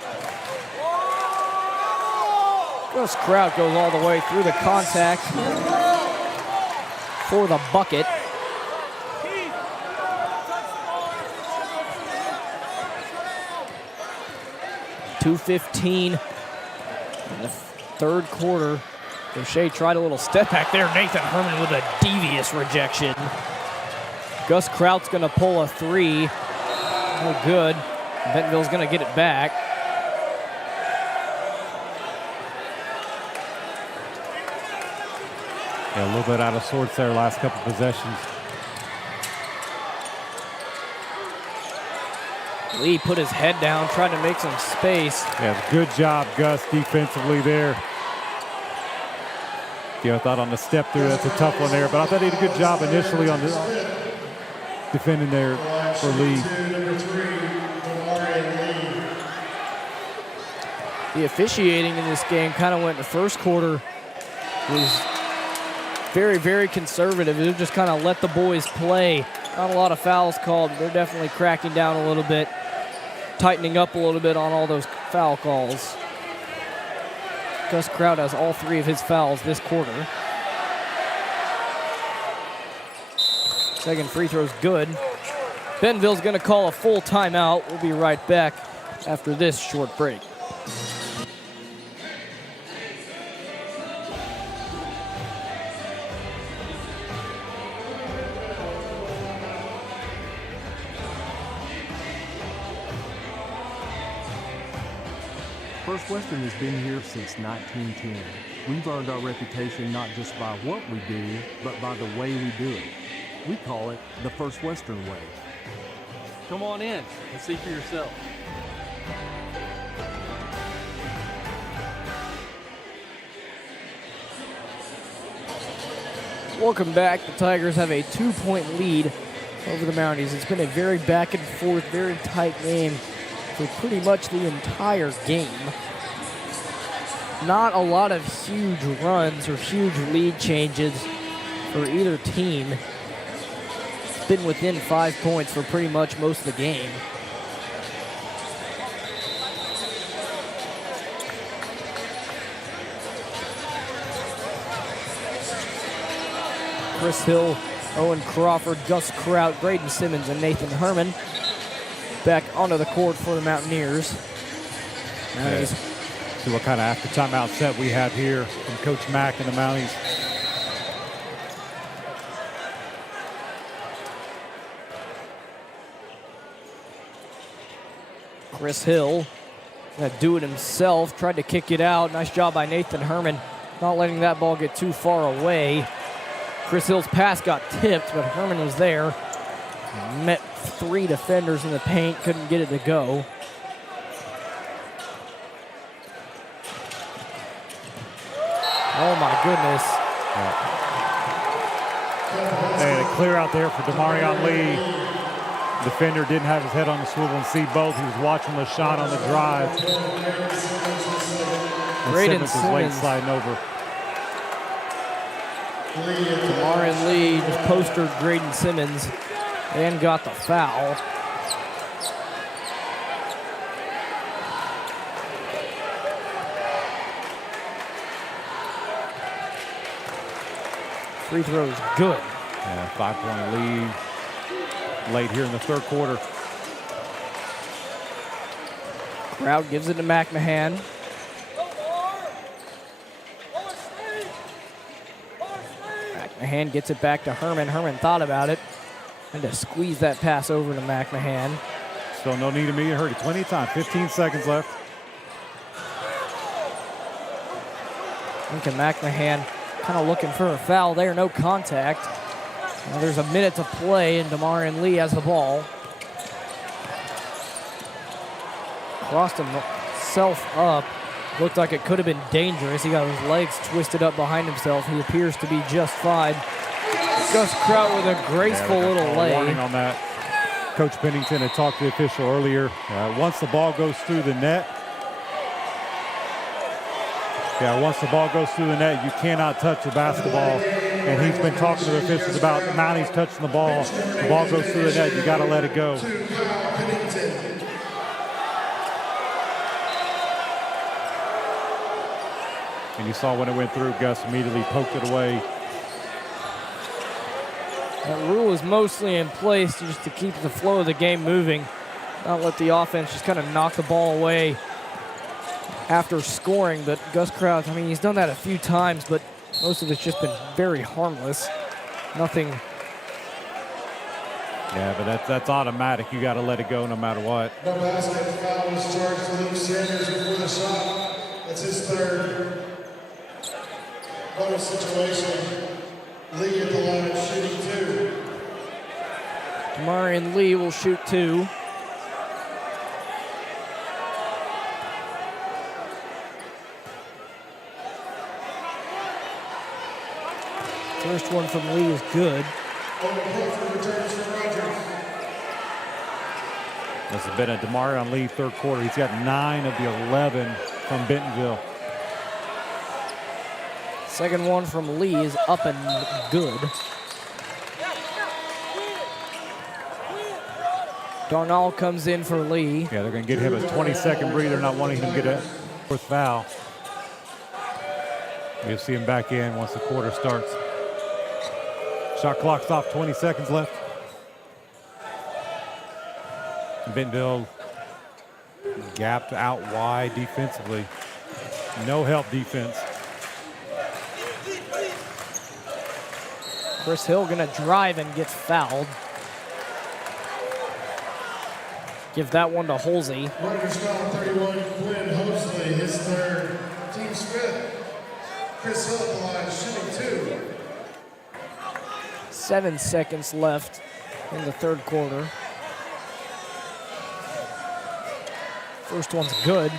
Gus Kraut goes all the way through the contact for the bucket. .2:15 in the third quarter. Gaucher tried a little step back there. Nathan Herman with a devious rejection. Gus Kraut's going to pull a three. No good. Bentonville's going to get it back. Yeah, a little bit out of sorts there last couple possessions. Lee put his head down, tried to make some space. Yeah, good job, Gus, defensively there. I thought on the step through, that's a tough one there, but I thought he did a good job initially on the defending there for Lee. The officiating in this game kind of went in the first quarter was very, very conservative. It just kind of let the boys play. Not a lot of fouls called. They're definitely cracking down a little bit, tightening up a little bit on all those foul calls. Gus Kraut has all three of his fouls this quarter. Second free throw's good. Bentonville's going to call a full timeout. We'll be right back after this short break. First Western has been here since 1910. We've earned our reputation not just by what we do, but by the way we do it. We call it the First Western way. Come on in and see for yourself. Welcome back. The Tigers have a 2-point lead over the Mounties. It's been a very back and forth, very tight game for pretty much the entire game. Not a lot of huge runs or huge lead changes for either team. It's been within 5 points for pretty much most of the game. Chris Hill, Owen Crawford, Gus Kraut, Braden Simmons, and Nathan Herman back onto the court for the Mountaineers. Yeah. See what kind of after timeout set we have here from Coach Mack and the Mounties. Chris Hill gonna do it himself, tried to kick it out. Nice job by Nathan Herman, not letting that ball get too far away. Chris Hill's pass got tipped, but Herman was there. Met 3 defenders in the paint, couldn't get it to go. Oh my goodness. They had a clear out there for Demarion Lee. Defender didn't have his head on the swivel and see both. He was watching the shot on the drive. And Simmons was late sliding over. Demarion Lee just postered Braden Simmons and got the foul. Free throw is good. Yeah, 5-point lead late here in the third quarter. Crowd gives it to McMahon. McMahon gets it back to Herman. Herman thought about it and to squeeze that pass over to McMahon. So no need of me to hurry. Plenty of time. 15 seconds left. Lincoln McMahon kind of looking for a foul there. No contact. Now there's a minute to play, and Demarion Lee has the ball. Crossed himself up. Looked like it could have been dangerous. He got his legs twisted up behind himself. He appears to be just fine. Gus Kraut with a graceful little lay. Warning on that. Coach Bennington had talked to the official earlier. Once the ball goes through the net, once the ball goes through the net, you cannot touch the basketball. And he's been talking to the officials about Mountie's touching the ball goes through the net, you got to let it go. And you saw when it went through, Gus immediately poked it away. That rule is mostly in place just to keep the flow of the game moving, not let the offense just kind of knock the ball away after scoring. But Gus Krause, I mean, he's done that a few times, but most of it's just been very harmless. Nothing. Yeah, but that's automatic. You got to let it go no matter what. No basket foul was charged to Luke Sanders before the shot. That's his third. Bonus situation. Lee at the line shooting 2. Marion Lee will shoot 2. First one from Lee is good. This has been a Demarion Lee third quarter. He's got 9 of the 11 from Bentonville. Second one from Lee is up and good. Darnall comes in for Lee. Yeah, they're going to get him a 20-second breather, not wanting him to get a fourth foul. You'll see him back in once the quarter starts. Shot clock's off, 20 seconds left. Bentonville gapped out wide defensively. No help defense. Chris Hill gonna drive and gets fouled. Give that one to Holsey. Rutgers foul 31, Quinn Hosley, his third. Team's fifth. Chris Hill at the line, shooting 2. 7 seconds left in the third quarter. First one's good.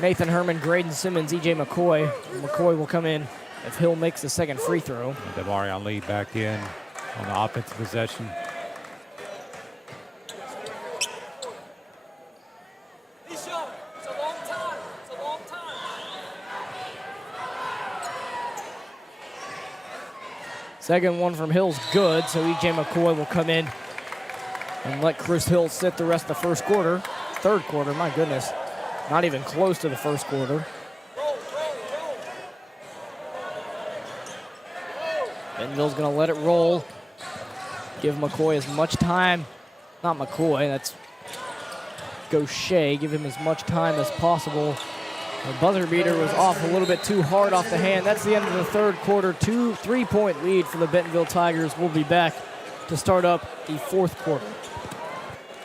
Nathan Herman, Graydon Simmons, E.J. McCoy. McCoy will come in if Hill makes the second free throw. Demarion Lee back in on the offensive possession. Second one from Hill's good, so E.J. McCoy will come in and let Chris Hill sit the rest of the first quarter. Third quarter, my goodness. Not even close to the first quarter. Bentonville's gonna let it roll. Give McCoy as much time. Not McCoy, that's Gaucher. Give him as much time as possible. The buzzer beater was off a little bit too hard off the hand. That's the end of the third quarter. 2-3-point lead for the Bentonville Tigers. We'll be back to start up the fourth quarter.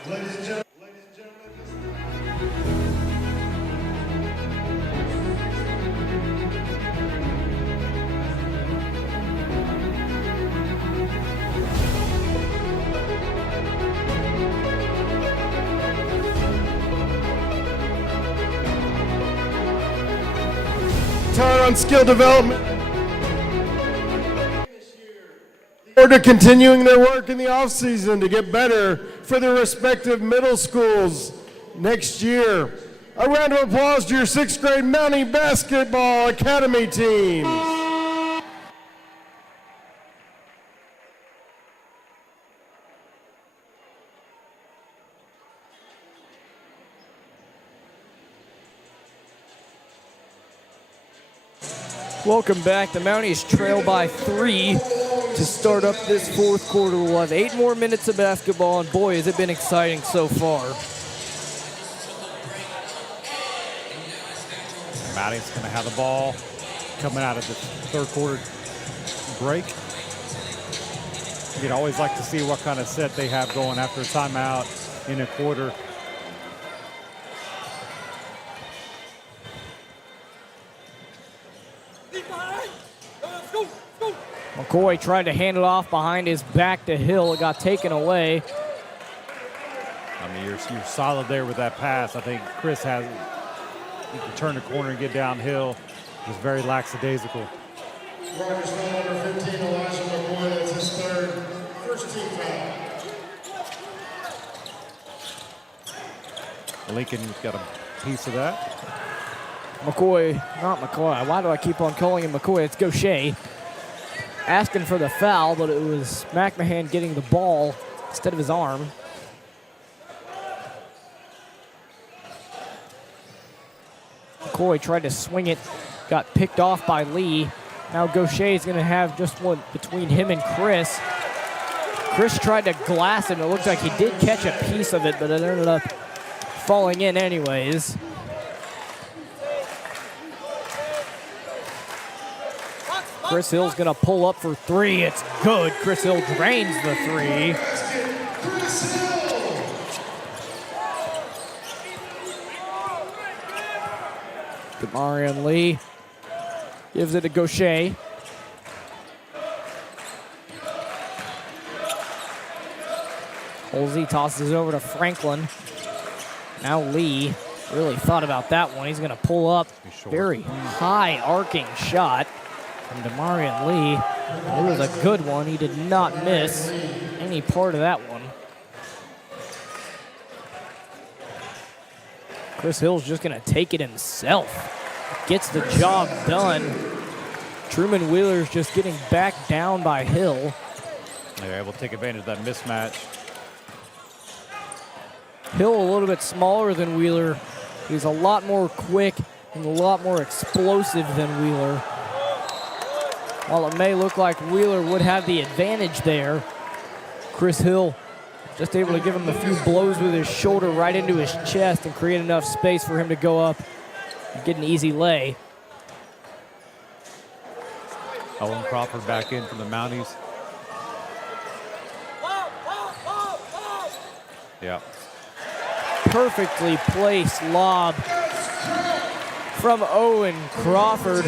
Ladies and gentlemen. Turn on skill development. Or continuing their work in the offseason to get better for their respective middle schools next year. A round of applause to your 6th grade Mountie Basketball Academy team. Welcome back. The Mounties trail by 3 to start up this fourth quarter. We'll have 8 more minutes of basketball, and boy, has it been exciting so far. Mounties going to have the ball coming out of the third quarter break. You'd always like to see what kind of set they have going after a timeout in a quarter. McCoy tried to hand it off behind his back to Hill. It got taken away. I mean, you're solid there with that pass. I think Chris has, he can turn the corner and get downhill. He's very lackadaisical. Rogers foul number 15, Elijah McCoy, that's his third. First team foul. Lincoln's got a piece of that. McCoy, not McCoy. Why do I keep on calling him McCoy? It's Gaucher asking for the foul, but it was McMahon getting the ball instead of his arm. McCoy tried to swing it, got picked off by Lee. Now Gaucher is going to have just one between him and Chris. Chris tried to glass him. It looks like he did catch a piece of it, but it ended up falling in anyways. Chris Hill's going to pull up for three. It's good. Chris Hill drains the three. Demarion Lee gives it to Gaucher. Holsey tosses it over to Franklin. Now Lee really thought about that one. He's going to pull up. Very high arcing shot from Demarion Lee. It was a good one. He did not miss any part of that one. Chris Hill's just going to take it himself. Gets the job done. Truman Wheeler's just getting back down by Hill. They're able to take advantage of that mismatch. Hill a little bit smaller than Wheeler. He's a lot more quick and a lot more explosive than Wheeler. While it may look like Wheeler would have the advantage there, Chris Hill just able to give him a few blows with his shoulder right into his chest and create enough space for him to go up and get an easy lay. Owen Crawford back in from the Mounties. Yeah. Perfectly placed lob from Owen Crawford.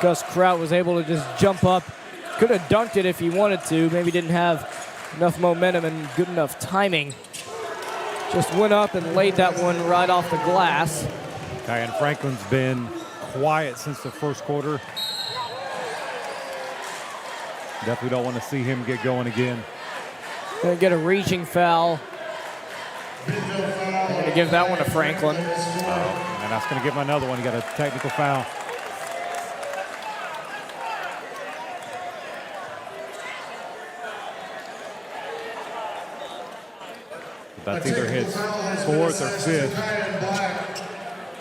Gus Kraut was able to just jump up. Could have dunked it if he wanted to. Maybe didn't have enough momentum and good enough timing. Just went up and laid that one right off the glass. Okay, and Franklin's been quiet since the first quarter. Definitely don't want to see him get going again. Gonna get a reaching foul. Gonna give that one to Franklin. And that's gonna give him another one. He got a technical foul. That's either his fourth or fifth.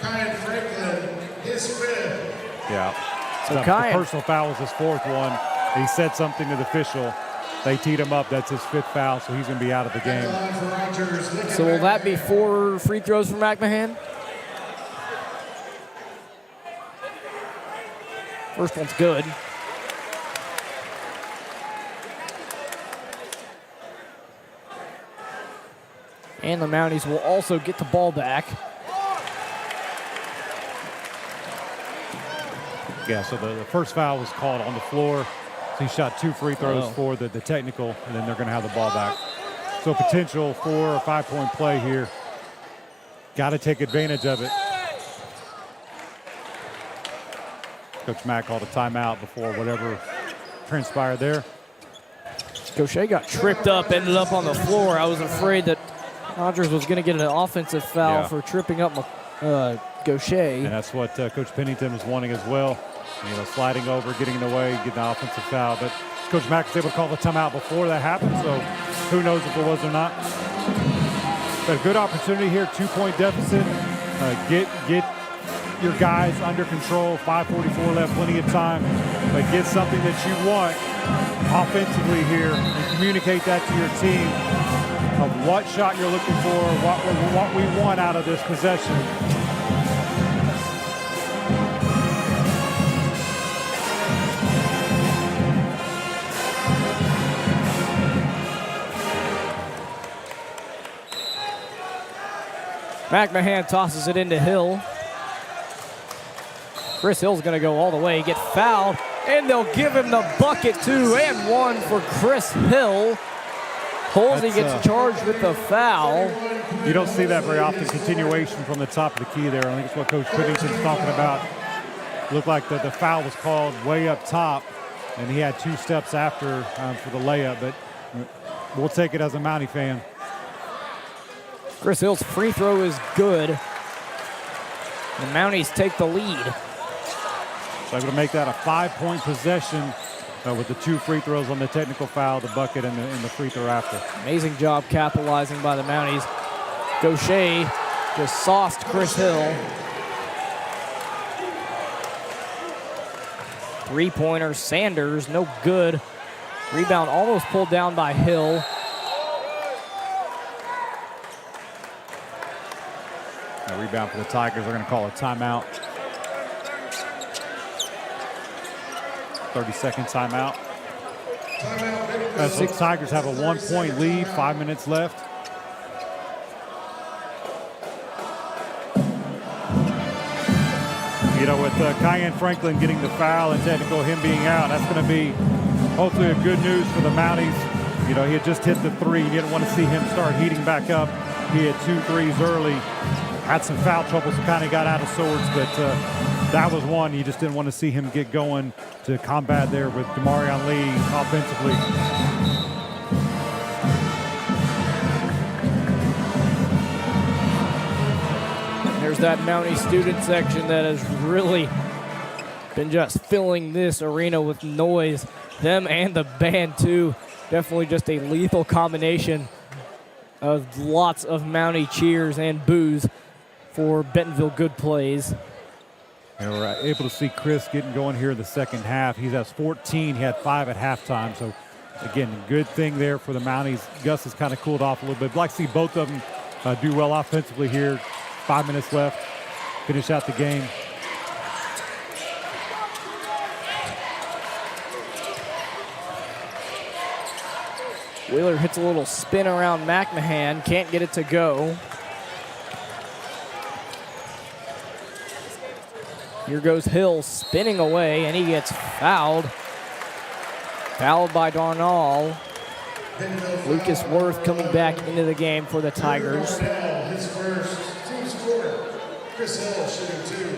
Kyan Franklin, his fifth. Yeah. So the Kyan, personal foul was his fourth one. He said something to the official. They teed him up. That's his fifth foul, so he's going to be out of the game. so will that be 4 free throws for McMahon? First one's good. And the Mounties will also get the ball back. Yeah, so the first foul was called on the floor. So he shot 2 free throws for the technical, and then they're going to have the ball back. So potential 4 or 5 point play here. Got to take advantage of it. Coach Mack called a timeout before whatever transpired there. Gaucher got tripped up, ended up on the floor. I was afraid that Rogers was going to get an offensive foul for tripping up Gaucher. And that's what Coach Pennington was wanting as well. You know, sliding over, getting in the way, getting the offensive foul. But Coach Mack was able to call the timeout before that happened, so who knows if it was or not. But a good opportunity here, 2-point deficit. Get your guys under control, 5:44 left, plenty of time. But get something that you want offensively here and communicate that to your team of what shot you're looking for, what we want out of this possession. McMahon tosses it into Hill. Chris Hill's going to go all the way, get fouled, and they'll give him the bucket 2 and 1 for Chris Hill. Holsey gets charged with the foul. You don't see that very often, continuation from the top of the key there. I think it's what Coach Pennington's talking about. Looked like the foul was called way up top, and he had 2 steps after for the layup, but we'll take it as a Mountie fan. Chris Hill's free throw is good. The Mounties take the lead. So able to make that a 5-point possession with the 2 free throws on the technical foul, the bucket, and the free throw after. Amazing job capitalizing by the Mounties. Gaucher just sauced Chris Hill. Three-pointer, Sanders, no good. Rebound almost pulled down by Hill. A rebound for the Tigers. They're going to call a timeout. 30-second timeout. As the Tigers have a 1-point lead, 5 minutes left. You know, with Cayenne Franklin getting the foul and technical, him being out, that's going to be hopefully a good news for the Mounties. You know, he had just hit the 3. You didn't want to see him start heating back up. He had 2 threes early. Had some foul trouble, so kind of got out of sorts, but that was one. You just didn't want to see him get going to combat there with Demarion Lee offensively. There's that Mountie student section that has really been just filling this arena with noise. Them and the band too. Definitely just a lethal combination of lots of Mountie cheers and boos for Bentonville good plays. And we're able to see Chris getting going here in the second half. He has 14. He had 5 at halftime. So, again, a good thing there for the Mounties. Gus has kind of cooled off a little bit. I'd like to see both of them do well offensively here. 5 minutes left. Finish out the game. Wheeler hits a little spin around McMahon. Can't get it to go. Here goes Hill spinning away, and he gets fouled. Fouled by Darnall. Lucas Worth coming back into the game for the Tigers. His first team scorer. Chris Hill shooting 2.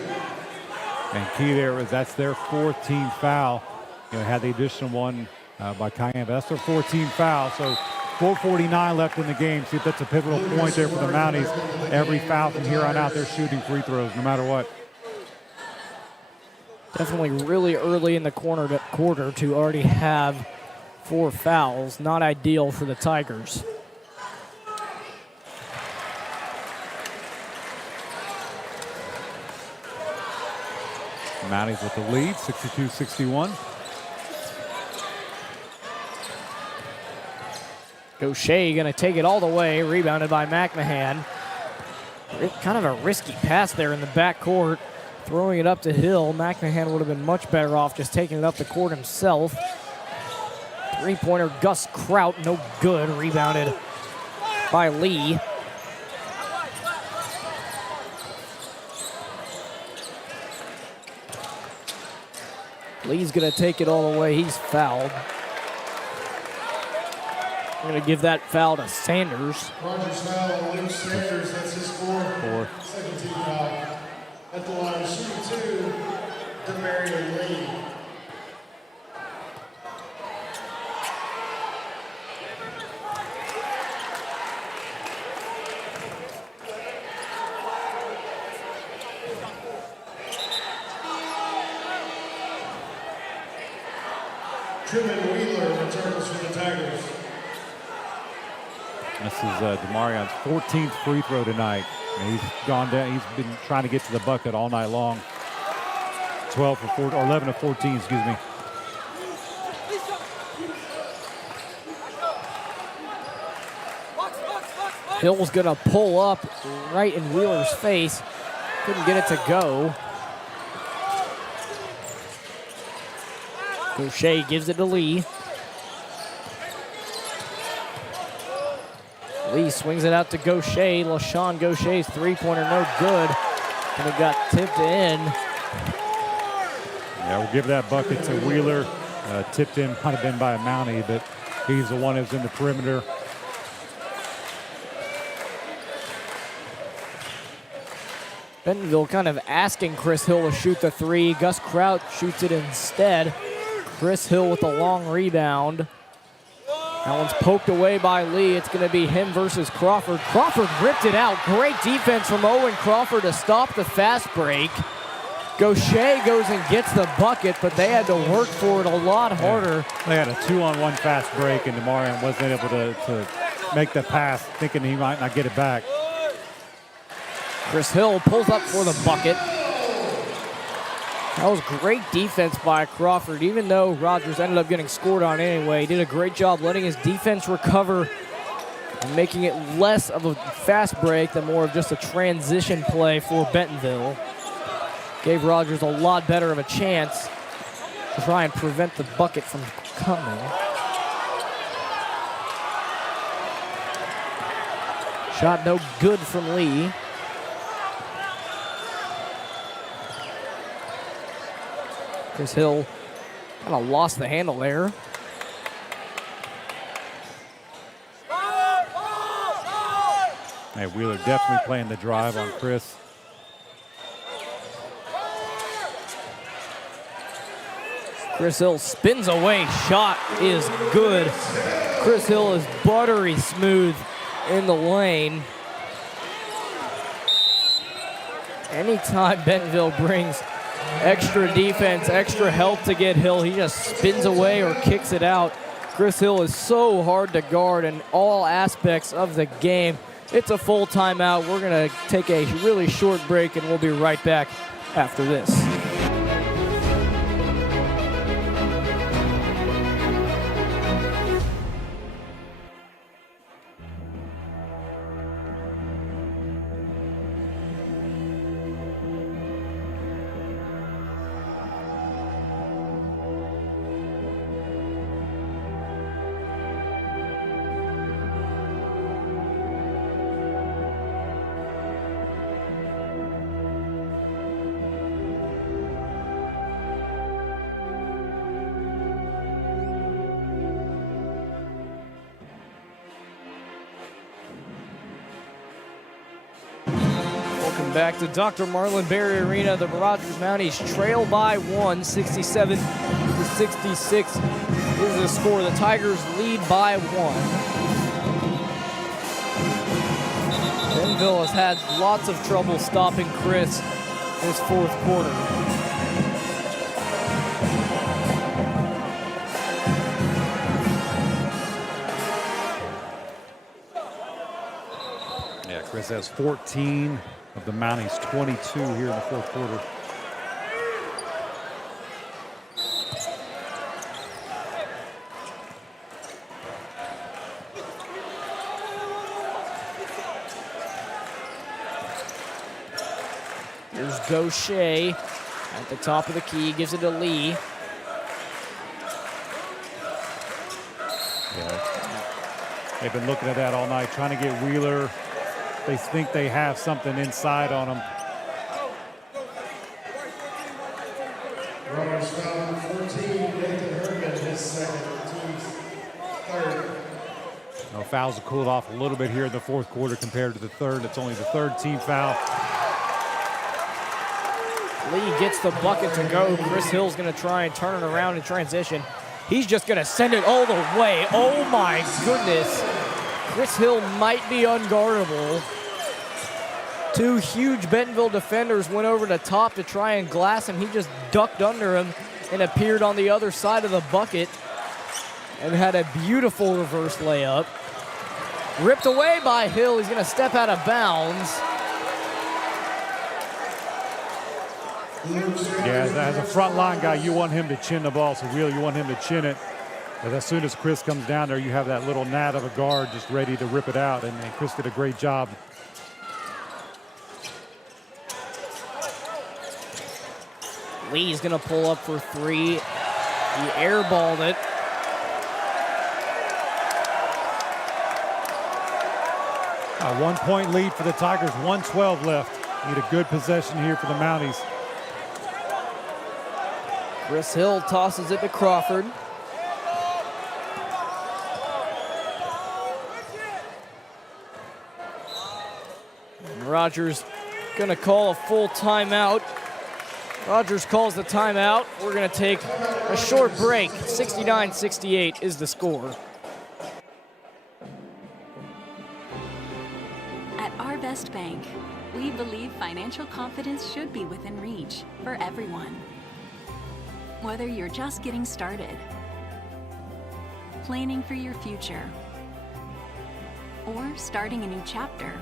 And key there is that's their 4th team foul. You know, had the additional one by Cayenne, but that's their 4th team foul. So 4:49 left in the game. See if that's a pivotal point there for the Mounties. Every foul from here on out, they're shooting free throws no matter what. Definitely really early in the quarter to already have 4 fouls. Not ideal for the Tigers. Mounties with the lead, 62-61. Gaucher going to take it all the way, rebounded by McMahon. Kind of a risky pass there in the backcourt. Throwing it up to Hill. McMahon would have been much better off just taking it up the court himself. Three-pointer, Gus Kraut, no good. Rebounded by Lee. Lee's going to take it all the way. He's fouled. I'm going to give that foul to Sanders. Rogers foul on Luke Sanders. That's his 4th. 4th. Second team foul. At the line, shooting 2, Demarion Lee. Truman Wheeler returns for the Tigers. This is Demarion's 14th free throw tonight. And he's gone down. He's been trying to get to the bucket all night long. 12 for 4, or 11 of 14, excuse me. Hill's gonna pull up right in Wheeler's face. Couldn't get it to go. Gaucher gives it to Lee. Lee swings it out to Gaucher. LaShawn Gaucher's three-pointer no good. And it got tipped in. Yeah, we'll give that bucket to Wheeler. Tipped in, might have been by a Mountie, but he's the one who's in the perimeter. Bentonville kind of asking Chris Hill to shoot the three. Gus Kraut shoots it instead. Chris Hill with a long rebound. That one's poked away by Lee. It's going to be him versus Crawford. Crawford ripped it out. Great defense from Owen Crawford to stop the fast break. Gaucher goes and gets the bucket, but they had to work for it a lot harder. They had a 2-on-1 fast break, and Marlin wasn't able to make the pass, thinking he might not get it back. Chris Hill pulls up for the bucket. That was great defense by Crawford, even though Rogers ended up getting scored on anyway. He did a great job letting his defense recover and making it less of a fast break than more of just a transition play for Bentonville. Gave Rogers a lot better of a chance to try and prevent the bucket from coming. Shot no good from Lee. Chris Hill kind of lost the handle there. Hey, Wheeler definitely playing the drive on Chris. Chris Hill spins away, shot is good. Chris Hill is buttery smooth in the lane. Anytime Bentonville brings extra defense, extra help to get Hill, he just spins away or kicks it out. Chris Hill is so hard to guard in all aspects of the game. It's a full timeout. We're gonna take a really short break and we'll be right back after this. Back to Dr. Marlin Berry Arena. The Rogers Mounties trail by 1, 67 to 66 is the score. The Tigers lead by 1. Bentonville has had lots of trouble stopping Chris this fourth quarter. Yeah, Chris has 14 of the Mounties, 22 here in the fourth quarter. Here's Gaucher at the top of the key, gives it to Lee. Yeah. They've been looking at that all night, trying to get Wheeler. They think they have something inside on them. Runners foul 14, Nathan Herman, his second, team's third. No, fouls have cooled off a little bit here in the fourth quarter compared to the third. It's only the third team foul. Lee gets the bucket to go. Chris Hill's going to try and turn it around in transition. He's just going to send it all the way. Oh my goodness. Chris Hill might be unguardable. Two huge Bentonville defenders went over the top to try and glass him. He just ducked under him and appeared on the other side of the bucket and had a beautiful reverse layup. Ripped away by Hill. He's going to step out of bounds. Yeah, as a front line guy, you want him to chin the ball. So really, you want him to chin it. But as soon as Chris comes down there, you have that little gnat of a guard just ready to rip it out. And Chris did a great job. Lee's going to pull up for three. He airballed it. A 1-point lead for the Tigers, 1:12 left. Need a good possession here for the Mounties. Chris Hill tosses it to Crawford. And Rogers going to call a full timeout. Rogers calls the timeout. We're going to take a short break. 69-68 is the score. best bank, we believe financial confidence should be within reach for everyone. Whether you're just getting started, planning for your future, or starting a new chapter,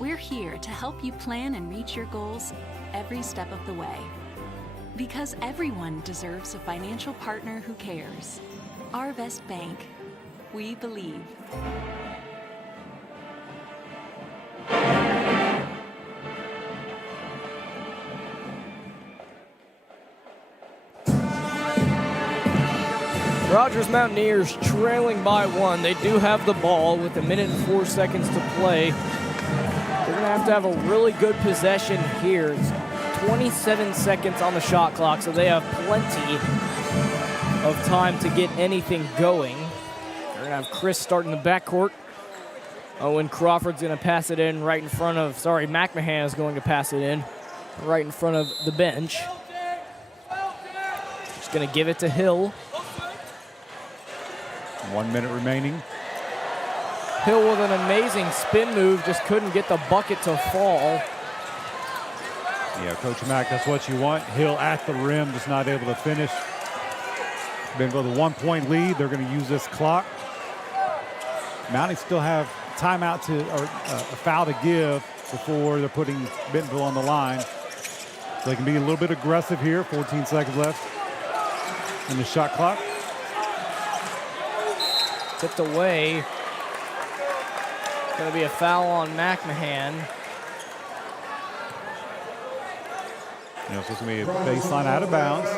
we're here to help you plan and reach your goals every step of the way. Because everyone deserves a financial partner who cares. Our best bank, we believe. Rogers Mountaineers trailing by 1. They do have the ball with 1 minute and 4 seconds to play. They're going to have a really good possession here. It's 27 seconds on the shot clock, so they have plenty of time to get anything going. They're going to have Chris starting the backcourt. Owen Crawford's going to pass it in right in front of, McMahon is going to pass it in right in front of the bench. Just going to give it to Hill. 1 minute remaining. Hill with an amazing spin move, just couldn't get the bucket to fall. Yeah, Coach Mack, that's what you want. Hill at the rim, just not able to finish. Bentonville with a 1-point lead. They're going to use this clock. Mountie still have timeout or a foul to give before they're putting Bentonville on the line. So they can be a little bit aggressive here. 14 seconds left in the shot clock. Tipped away. It's going to be a foul on McMahon. You know, it's supposed to be a baseline out of bounds.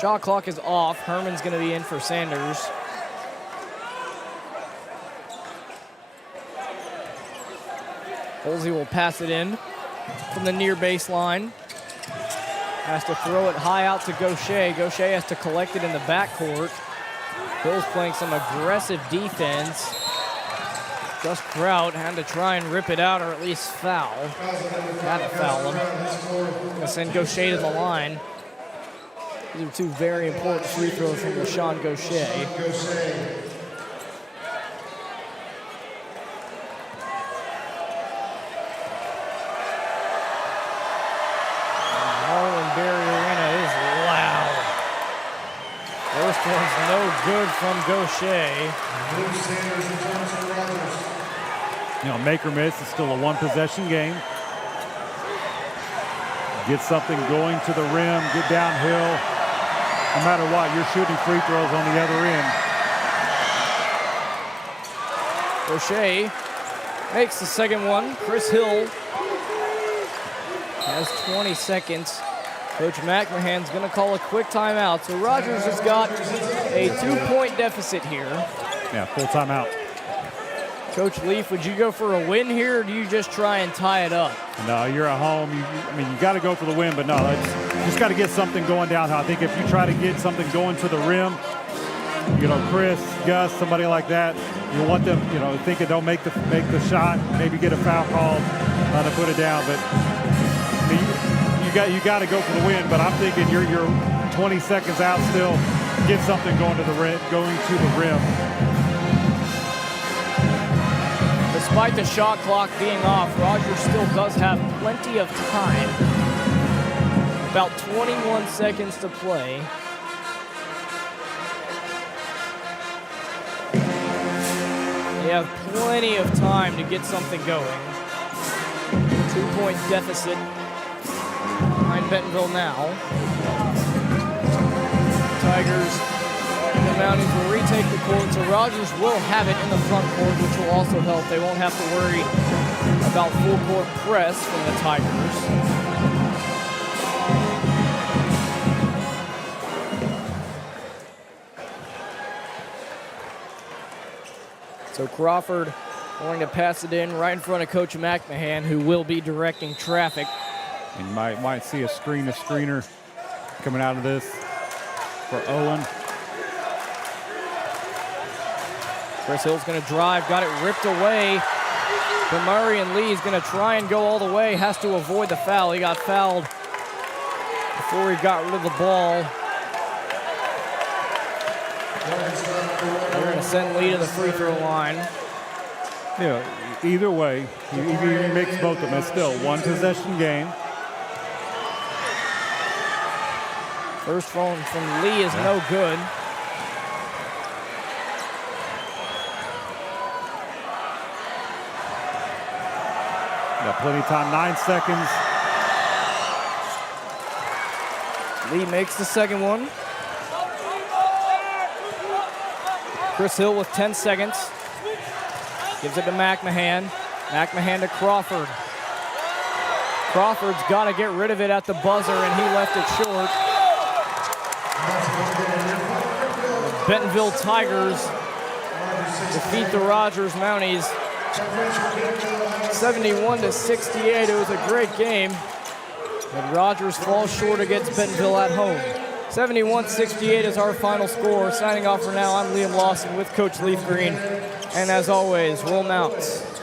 Shot clock is off. Herman's going to be in for Sanders. Holsey will pass it in from the near baseline. Has to throw it high out to Gaucher. Gaucher has to collect it in the backcourt. Hill's playing some aggressive defense. Gus Kraut had to try and rip it out or at least foul. Had to foul him. Gonna send Gaucher to the line. These are two very important free throws from LaShawn Gaucher. First one's no good from Gaucher. You know, make or miss, it's still a one-possession game. Get something going to the rim, get downhill. No matter what, you're shooting free throws on the other end. Gaucher makes the second one. Chris Hill has 20 seconds. Coach McMahon's going to call a quick timeout. So Rogers has got a 2-point deficit here. Yeah, full timeout. Coach Leaf, would you go for a win here, or do you just try and tie it up? No, you're at home. You got to go for the win, but no, you just got to get something going down. I think if you try to get something going to the rim, you know, Chris, Gus, somebody like that, you want them, you know, thinking they'll make the shot, maybe get a foul call to put it down, but you got to go for the win, but I'm thinking you're 20 seconds out still. Get something going to the rim. Despite the shot clock being off, Rogers still does have plenty of time. About 21 seconds to play. They have plenty of time to get something going. 2-point deficit behind Bentonville now. Tigers and the Mounties will retake the court, so Rogers will have it in the front court, which will also help. They won't have to worry about full court press from the Tigers. So Crawford going to pass it in right in front of Coach McMahon, who will be directing traffic. And you might see a screener coming out of this for Owen. Chris Hill's going to drive, got it ripped away. But Murray and Lee's going to try and go all the way, has to avoid the foul. He got fouled before he got rid of the ball. They're going to send Lee to the free throw line. Yeah, either way, he makes both of them. It's still one possession game. First phone from Lee is no good. Got plenty of time, 9 seconds. Lee makes the second one. Chris Hill with 10 seconds. Gives it to McMahon. McMahon to Crawford. Crawford's got to get rid of it at the buzzer, and he left it short. The Bentonville Tigers defeat the Rogers Mounties 71-68. It was a great game. And Rogers falls short against Bentonville at home. 71-68 is our final score. Signing off for now, I'm Liam Lawson with Coach Leaf Green. And as always, roll Mounts.